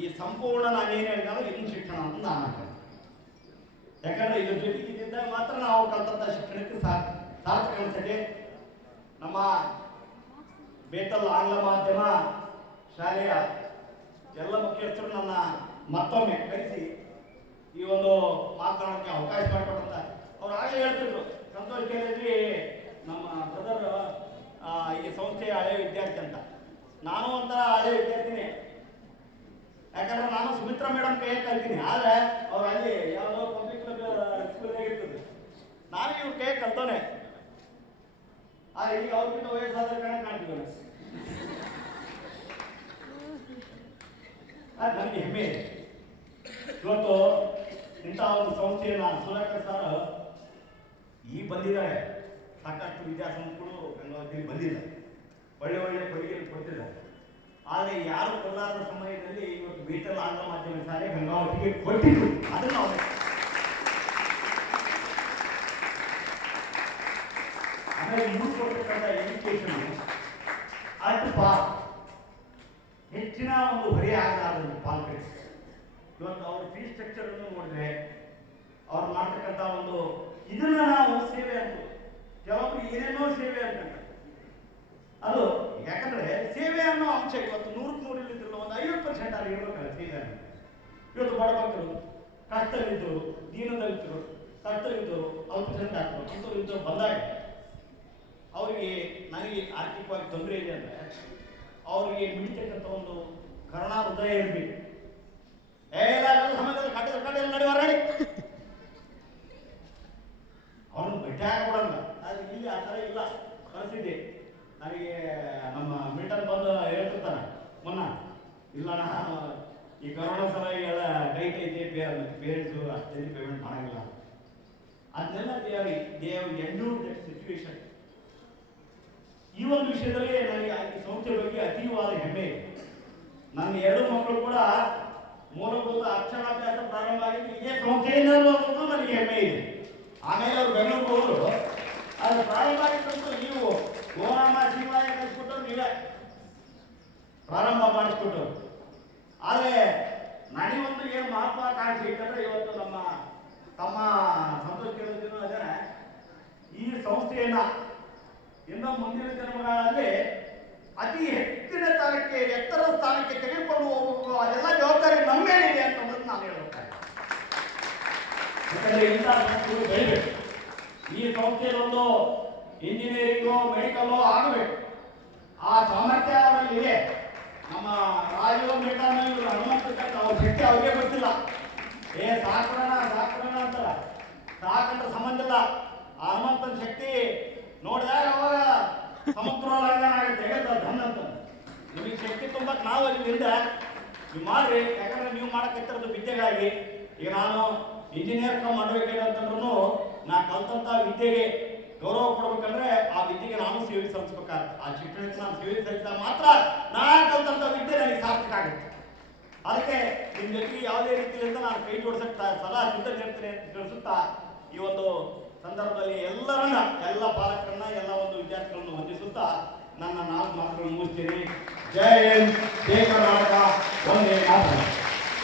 ಈ ಸಂಪೂರ್ಣ ನಾನೇನು ಹೇಳಿದ್ರೆ ಇನ್ನು ಶಿಕ್ಷಣ ಅಂತ ನಾನು ಹೇಳ್ತೇನೆ. ಯಾಕಂದ್ರೆ ಇದ್ರ ಜೊತೆಗಿದ್ದಾಗ ಮಾತ್ರ ನಾವು ಕಲ್ತಂಥ ಶಿಕ್ಷಣಕ್ಕೆ ಸಾರ್ಥಕ ಅನಿಸ್ತದೆ. ನಮ್ಮ ಬೇತಲ್ ಆಂಗ್ಲ ಮಾಧ್ಯಮ ಶಾಲೆಯ ಎಲ್ಲ ಮುಖ್ಯಸ್ಥರು ನನ್ನ ಮತ್ತೊಮ್ಮೆ ಕರೆಸಿ ಈ ಒಂದು ಮಾತನಾಡೋಕ್ಕೆ ಅವಕಾಶ ಮಾಡಿಕೊಟ್ಟಂತ ಅವ್ರು ಆಗಲೇ ಹೇಳ್ತಿದ್ರು. ಸಂತೋಷ್ ಕೇಳಿದ್ವಿ ನಮ್ಮ ಬ್ರದರ್ ಈ ಸಂಸ್ಥೆಯ ಹಳೆಯ ವಿದ್ಯಾರ್ಥಿ ಅಂತ. ನಾನು ಒಂಥರ ಹಳೆಯ ವಿದ್ಯಾರ್ಥಿನಿ, ಯಾಕಂದ್ರೆ ನಾನು ಸುಮಿತ್ರಾ ಮೇಡಮ್ ಕೈ ಕಲ್ತೀನಿ. ಆದರೆ ಅವ್ರು ಅಲ್ಲಿ ಯಾವುದೋ ಪಬ್ಲಿಕ್ ಸ್ಕೂಲ್ನಾಗ ಇರ್ತದೆ, ನಾನು ಇವ್ರ ಕೈ ಕಲ್ತೋನೆ. ಆದರೆ ಈಗ ಅವ್ರಿಗಿಂತ ವಯಸ್ಸಾದ ಕಣಕ್ಕೆ ಕಾಣ್ತೀವಿ. ಅದು ನನಗೆ ಹೆಮ್ಮೆ. ಇವತ್ತು ಇಂಥ ಒಂದು ಸಂಸ್ಥೆಯನ್ನು ಸುಧಾಕರ್ ಸರ್ ಈಗ ಬಂದಿದ್ದಾರೆ. ಸಾಕಷ್ಟು ವಿದ್ಯಾಸಂಸ್ಥೆಗಳು ಗಂಗಾವತಿಯಲ್ಲಿ ಬಂದಿದ್ದಾರೆ, ಒಳ್ಳೆ ಒಳ್ಳೆ ಕೊಡುಗೆ ಕೊಡ್ತಿದ್ದಾರೆ. ಆದರೆ ಯಾರು ಕೊಡಲಾರದ ಸಮಯದಲ್ಲಿ ಇವತ್ತು ಬೇತಲ್ ಆಂಗ್ಲ ಮಾಧ್ಯಮ ಶಾಲೆ ಗಂಗಾವತಿಗೆ ಕೊಟ್ಟಿದ್ರು. ಅದನ್ನು ಅವರೇ ಆಮೇಲೆ ಇವರು ಕೊಡ್ತಕ್ಕಂಥ ಎಜುಕೇಶನ್ ಅಟ್ ಪಾರ್ ಹೆಚ್ಚಿನ ಒಂದು ಹೊರೆ ಆಗಲಾರದು ಪಾಲ್ಕಡೆ. ಇವತ್ತು ಅವ್ರ ಫೀಸ್ ಸ್ಟ್ರಕ್ಚರ್ ಅನ್ನು ನೋಡಿದ್ರೆ ಅವ್ರು ಮಾಡ್ತಕ್ಕಂಥ ಒಂದು ಇದನ್ನ ನಾವು ಸೇವೆ ಅಂತ, ಕೆಲವೊಬ್ರು ಏನೇನೋ ಸೇವೆ ಅಂತ. ಅದು ಯಾಕಂದ್ರೆ ಸೇವೆ ಅನ್ನೋ ಅಂಶ ಇವತ್ತು 100% ಇಲ್ಲಿದ್ರಲ್ಲ ಒಂದು 50% ಅಲ್ಲಿ ಇರ್ಬೇಕಲ್ಲ ಸೇವೆ. ಇವತ್ತು ಬಡಬಗ್ಗರು, ಕಷ್ಟದಲ್ಲಿದ್ದವರು, ದೀನದಲ್ಲಿದ್ದರು, ಕಷ್ಟದಲ್ಲಿದ್ದವರು, ಅಲ್ಪಸಂಖ್ಯಾತರು ಇಂಥವ್ರು ಬಂದಾಗ ಅವರಿಗೆ ನನಗೆ ಆರ್ಥಿಕವಾಗಿ ತೊಂದರೆ ಇದೆ ಅಂದರೆ ಅವರಿಗೆ ಮಿಡಿತಕ್ಕಂಥ ಒಂದು ಕರುಣಾ ಹೃದಯ ಇರಬೇಕು. ಸಮಯದಲ್ಲಿ ಕಟ್ಟೆಯಲ್ಲಿ ನಡೆಯುವ ಅವ್ರನ್ನ ಭೇಟಿ ಹಾಕೊಡಲ್ಲ. ಅದು ಇಲ್ಲಿ ಆ ಥರ ಇಲ್ಲ ಪರಿಸ್ಥಿತಿ. ನನಗೆ ನಮ್ಮ ಮಿಲ್ಟನ್ ಬಂದು ಹೇಳ್ತಿರ್ತಾನೆ ಮೊನ್ನ, ಇಲ್ಲಣ್ಣ ಈ ಕರೋನಾ ಸಲಹೆಗೆಲ್ಲ ಟೈಟ್ ಐತೆ, ಪೇರೆಂಟ್ಸು ಅಷ್ಟೇ ಪೇಮೆಂಟ್ ಮಾಡೋಂಗಿಲ್ಲ. ಅದನ್ನೆಲ್ಲ they have endured that situation. ಈ ಒಂದು ವಿಷಯದಲ್ಲಿ ನನಗೆ ಈ ಸಂಸ್ಥೆ ಬಗ್ಗೆ ಅತೀವಾದ ಹೆಮ್ಮೆ ಇದೆ. ನನ್ನ 2 ಮಕ್ಕಳು ಕೂಡ ಮೂಲಭೂತ ಅಕ್ಷರಾಭ್ಯಾಸ ಪ್ರಾರಂಭ ಆಗಿದ್ದು ಇದೇ ಸಂಸ್ಥೆಯಿಂದ ಅನ್ನೋದು ನನಗೆ ಹೆಮ್ಮೆ ಇದೆ. ಆಮೇಲೆ ಅವರು ಬೆಂಗಳೂರಿಗೆ ಹೋದ್ರು. ಅದು ಪ್ರಾರಂಭ ಆಗಿತ್ತು ನೀವು ಗೋರಾಮ ಶಿವಾಯ ಕಲಿಸ್ಬಿಟ್ಟು ನೀವೇ ಪ್ರಾರಂಭ ಮಾಡಿಸ್ಬಿಟ್ಟು. ಆದರೆ ನನಗೊಂದು ಏನು ಮಹತ್ವಾಕಾಂಕ್ಷೆ ಇತ್ತಂದ್ರೆ ಇವತ್ತು ನಮ್ಮ ತಮ್ಮ ಸಂತೋಷ ಕೇಳಿದ್ರು ಅಂದರೆ ಈ ಸಂಸ್ಥೆಯನ್ನ ಇನ್ನು ಮುಂದಿನ ದಿನಗಳಲ್ಲಿ ಅತಿ ಹೆಚ್ಚಿನ ಸ್ಥಾನಕ್ಕೆ, ಎತ್ತರದ ಸ್ಥಾನಕ್ಕೆ ತೆಗೆದುಕೊಂಡು ಹೋಗಬೇಕು. ಅದೆಲ್ಲ ಜವಾಬ್ದಾರಿ ನಮ್ಮ ಮೇಲಿದೆ ಅಂತಂದ್ರೆ ನಾನು ಹೇಳ್ಬೇಕಾಗ್ತದೆ. ಯಾಕಂದ್ರೆ ಇಂಥ ಸಂಸ್ಥೆಗಳು ಬೆಳಿಬೇಕು. ಈ ಸಂಸ್ಥೆಯಲ್ಲೊಂದು ಇಂಜಿನಿಯರಿಂಗು ಮೆಡಿಕಲ್ಲು ಆಗಬೇಕು. ಆ ಸಾಮರ್ಥ್ಯ ಅವರಲ್ಲಿ ಇದೆ. ನಮ್ಮ ರಾಜೀವ್ ಮೆಟಾನ ಹನುಮಂತಕ್ಕಂಥ ಅವ್ರ ಶಕ್ತಿ ಅವ್ರಿಗೆ ಗೊತ್ತಿಲ್ಲ. ಸಾಕೋಣ ಅಂತಾರ, ಸಾಕಂದ್ರೆ ಸಂಬಂಧ ಇಲ್ಲ. ಆ ಹನುಮಂತನ ಶಕ್ತಿ ನೋಡಿದಾಗ ಅವಾಗ ಸಮುದ್ರ ಆಗುತ್ತೆ, ಧನ್ ಅಂತ. ನಿಮಗೆ ಶಕ್ತಿ ತುಂಬಕ್ಕೆ ನಾವು ಅಲ್ಲಿಂದ ನೀವು ಮಾಡ್ರಿ. ಯಾಕಂದ್ರೆ ನೀವು ಮಾಡಕ್ಕಿರೋದು ವಿದ್ಯೆಗಾಗಿ. ಈಗ ನಾನು ಇಂಜಿನಿಯರ್ ಕಮ್ ಅಡ್ವೊಕೇಟ್ ಅಂತಂದ್ರೂ ನಾ ಕಲ್ತಂತ ವಿದ್ಯೆಗೆ ಗೌರವ ಕೊಡ್ಬೇಕಂದ್ರೆ ಆ ವಿದ್ಯೆಗೆ ನಾನು ಸೇವೆ ಸಲ್ಲಿಸ್ಬೇಕಾಗುತ್ತೆ. ಆ ಶಿಕ್ಷಣಕ್ಕೆ ನಾನು ಸೇವೆ ಸಲ್ಲಿಸಿದಾಗ ಮಾತ್ರ ನಾ ಕಲ್ತಂತ ವಿದ್ಯೆ ನನಗೆ ಸಾರ್ಥಕ ಆಗುತ್ತೆ. ಅದಕ್ಕೆ ನಿಮ್ಮ ಜೊತೆಗೆ ಯಾವುದೇ ರೀತಿಯಿಂದ ನಾನು ಕೈ ಜೋಡಿಸಕ್ಕೆ ಸದಾ ಸಿದ್ಧನಿರ್ತೀನಿ ಅಂತ ತಿಳಿಸುತ್ತಾ ಈ ಒಂದು ಸಂದರ್ಭದಲ್ಲಿ ಎಲ್ಲರನ್ನ, ಎಲ್ಲ ಪಾಲಕರನ್ನ, ಎಲ್ಲ ಒಂದು ವಿದ್ಯಾರ್ಥಿಗಳನ್ನು ವಂದಿಸುತ್ತಾ ನನ್ನ 4 ಮಾತುಗಳನ್ನು ಮುಗಿಸ್ತೀನಿ. ಜೈ ಹಿಂದ್, ಜೈ ಕರ್ನಾಟಕ.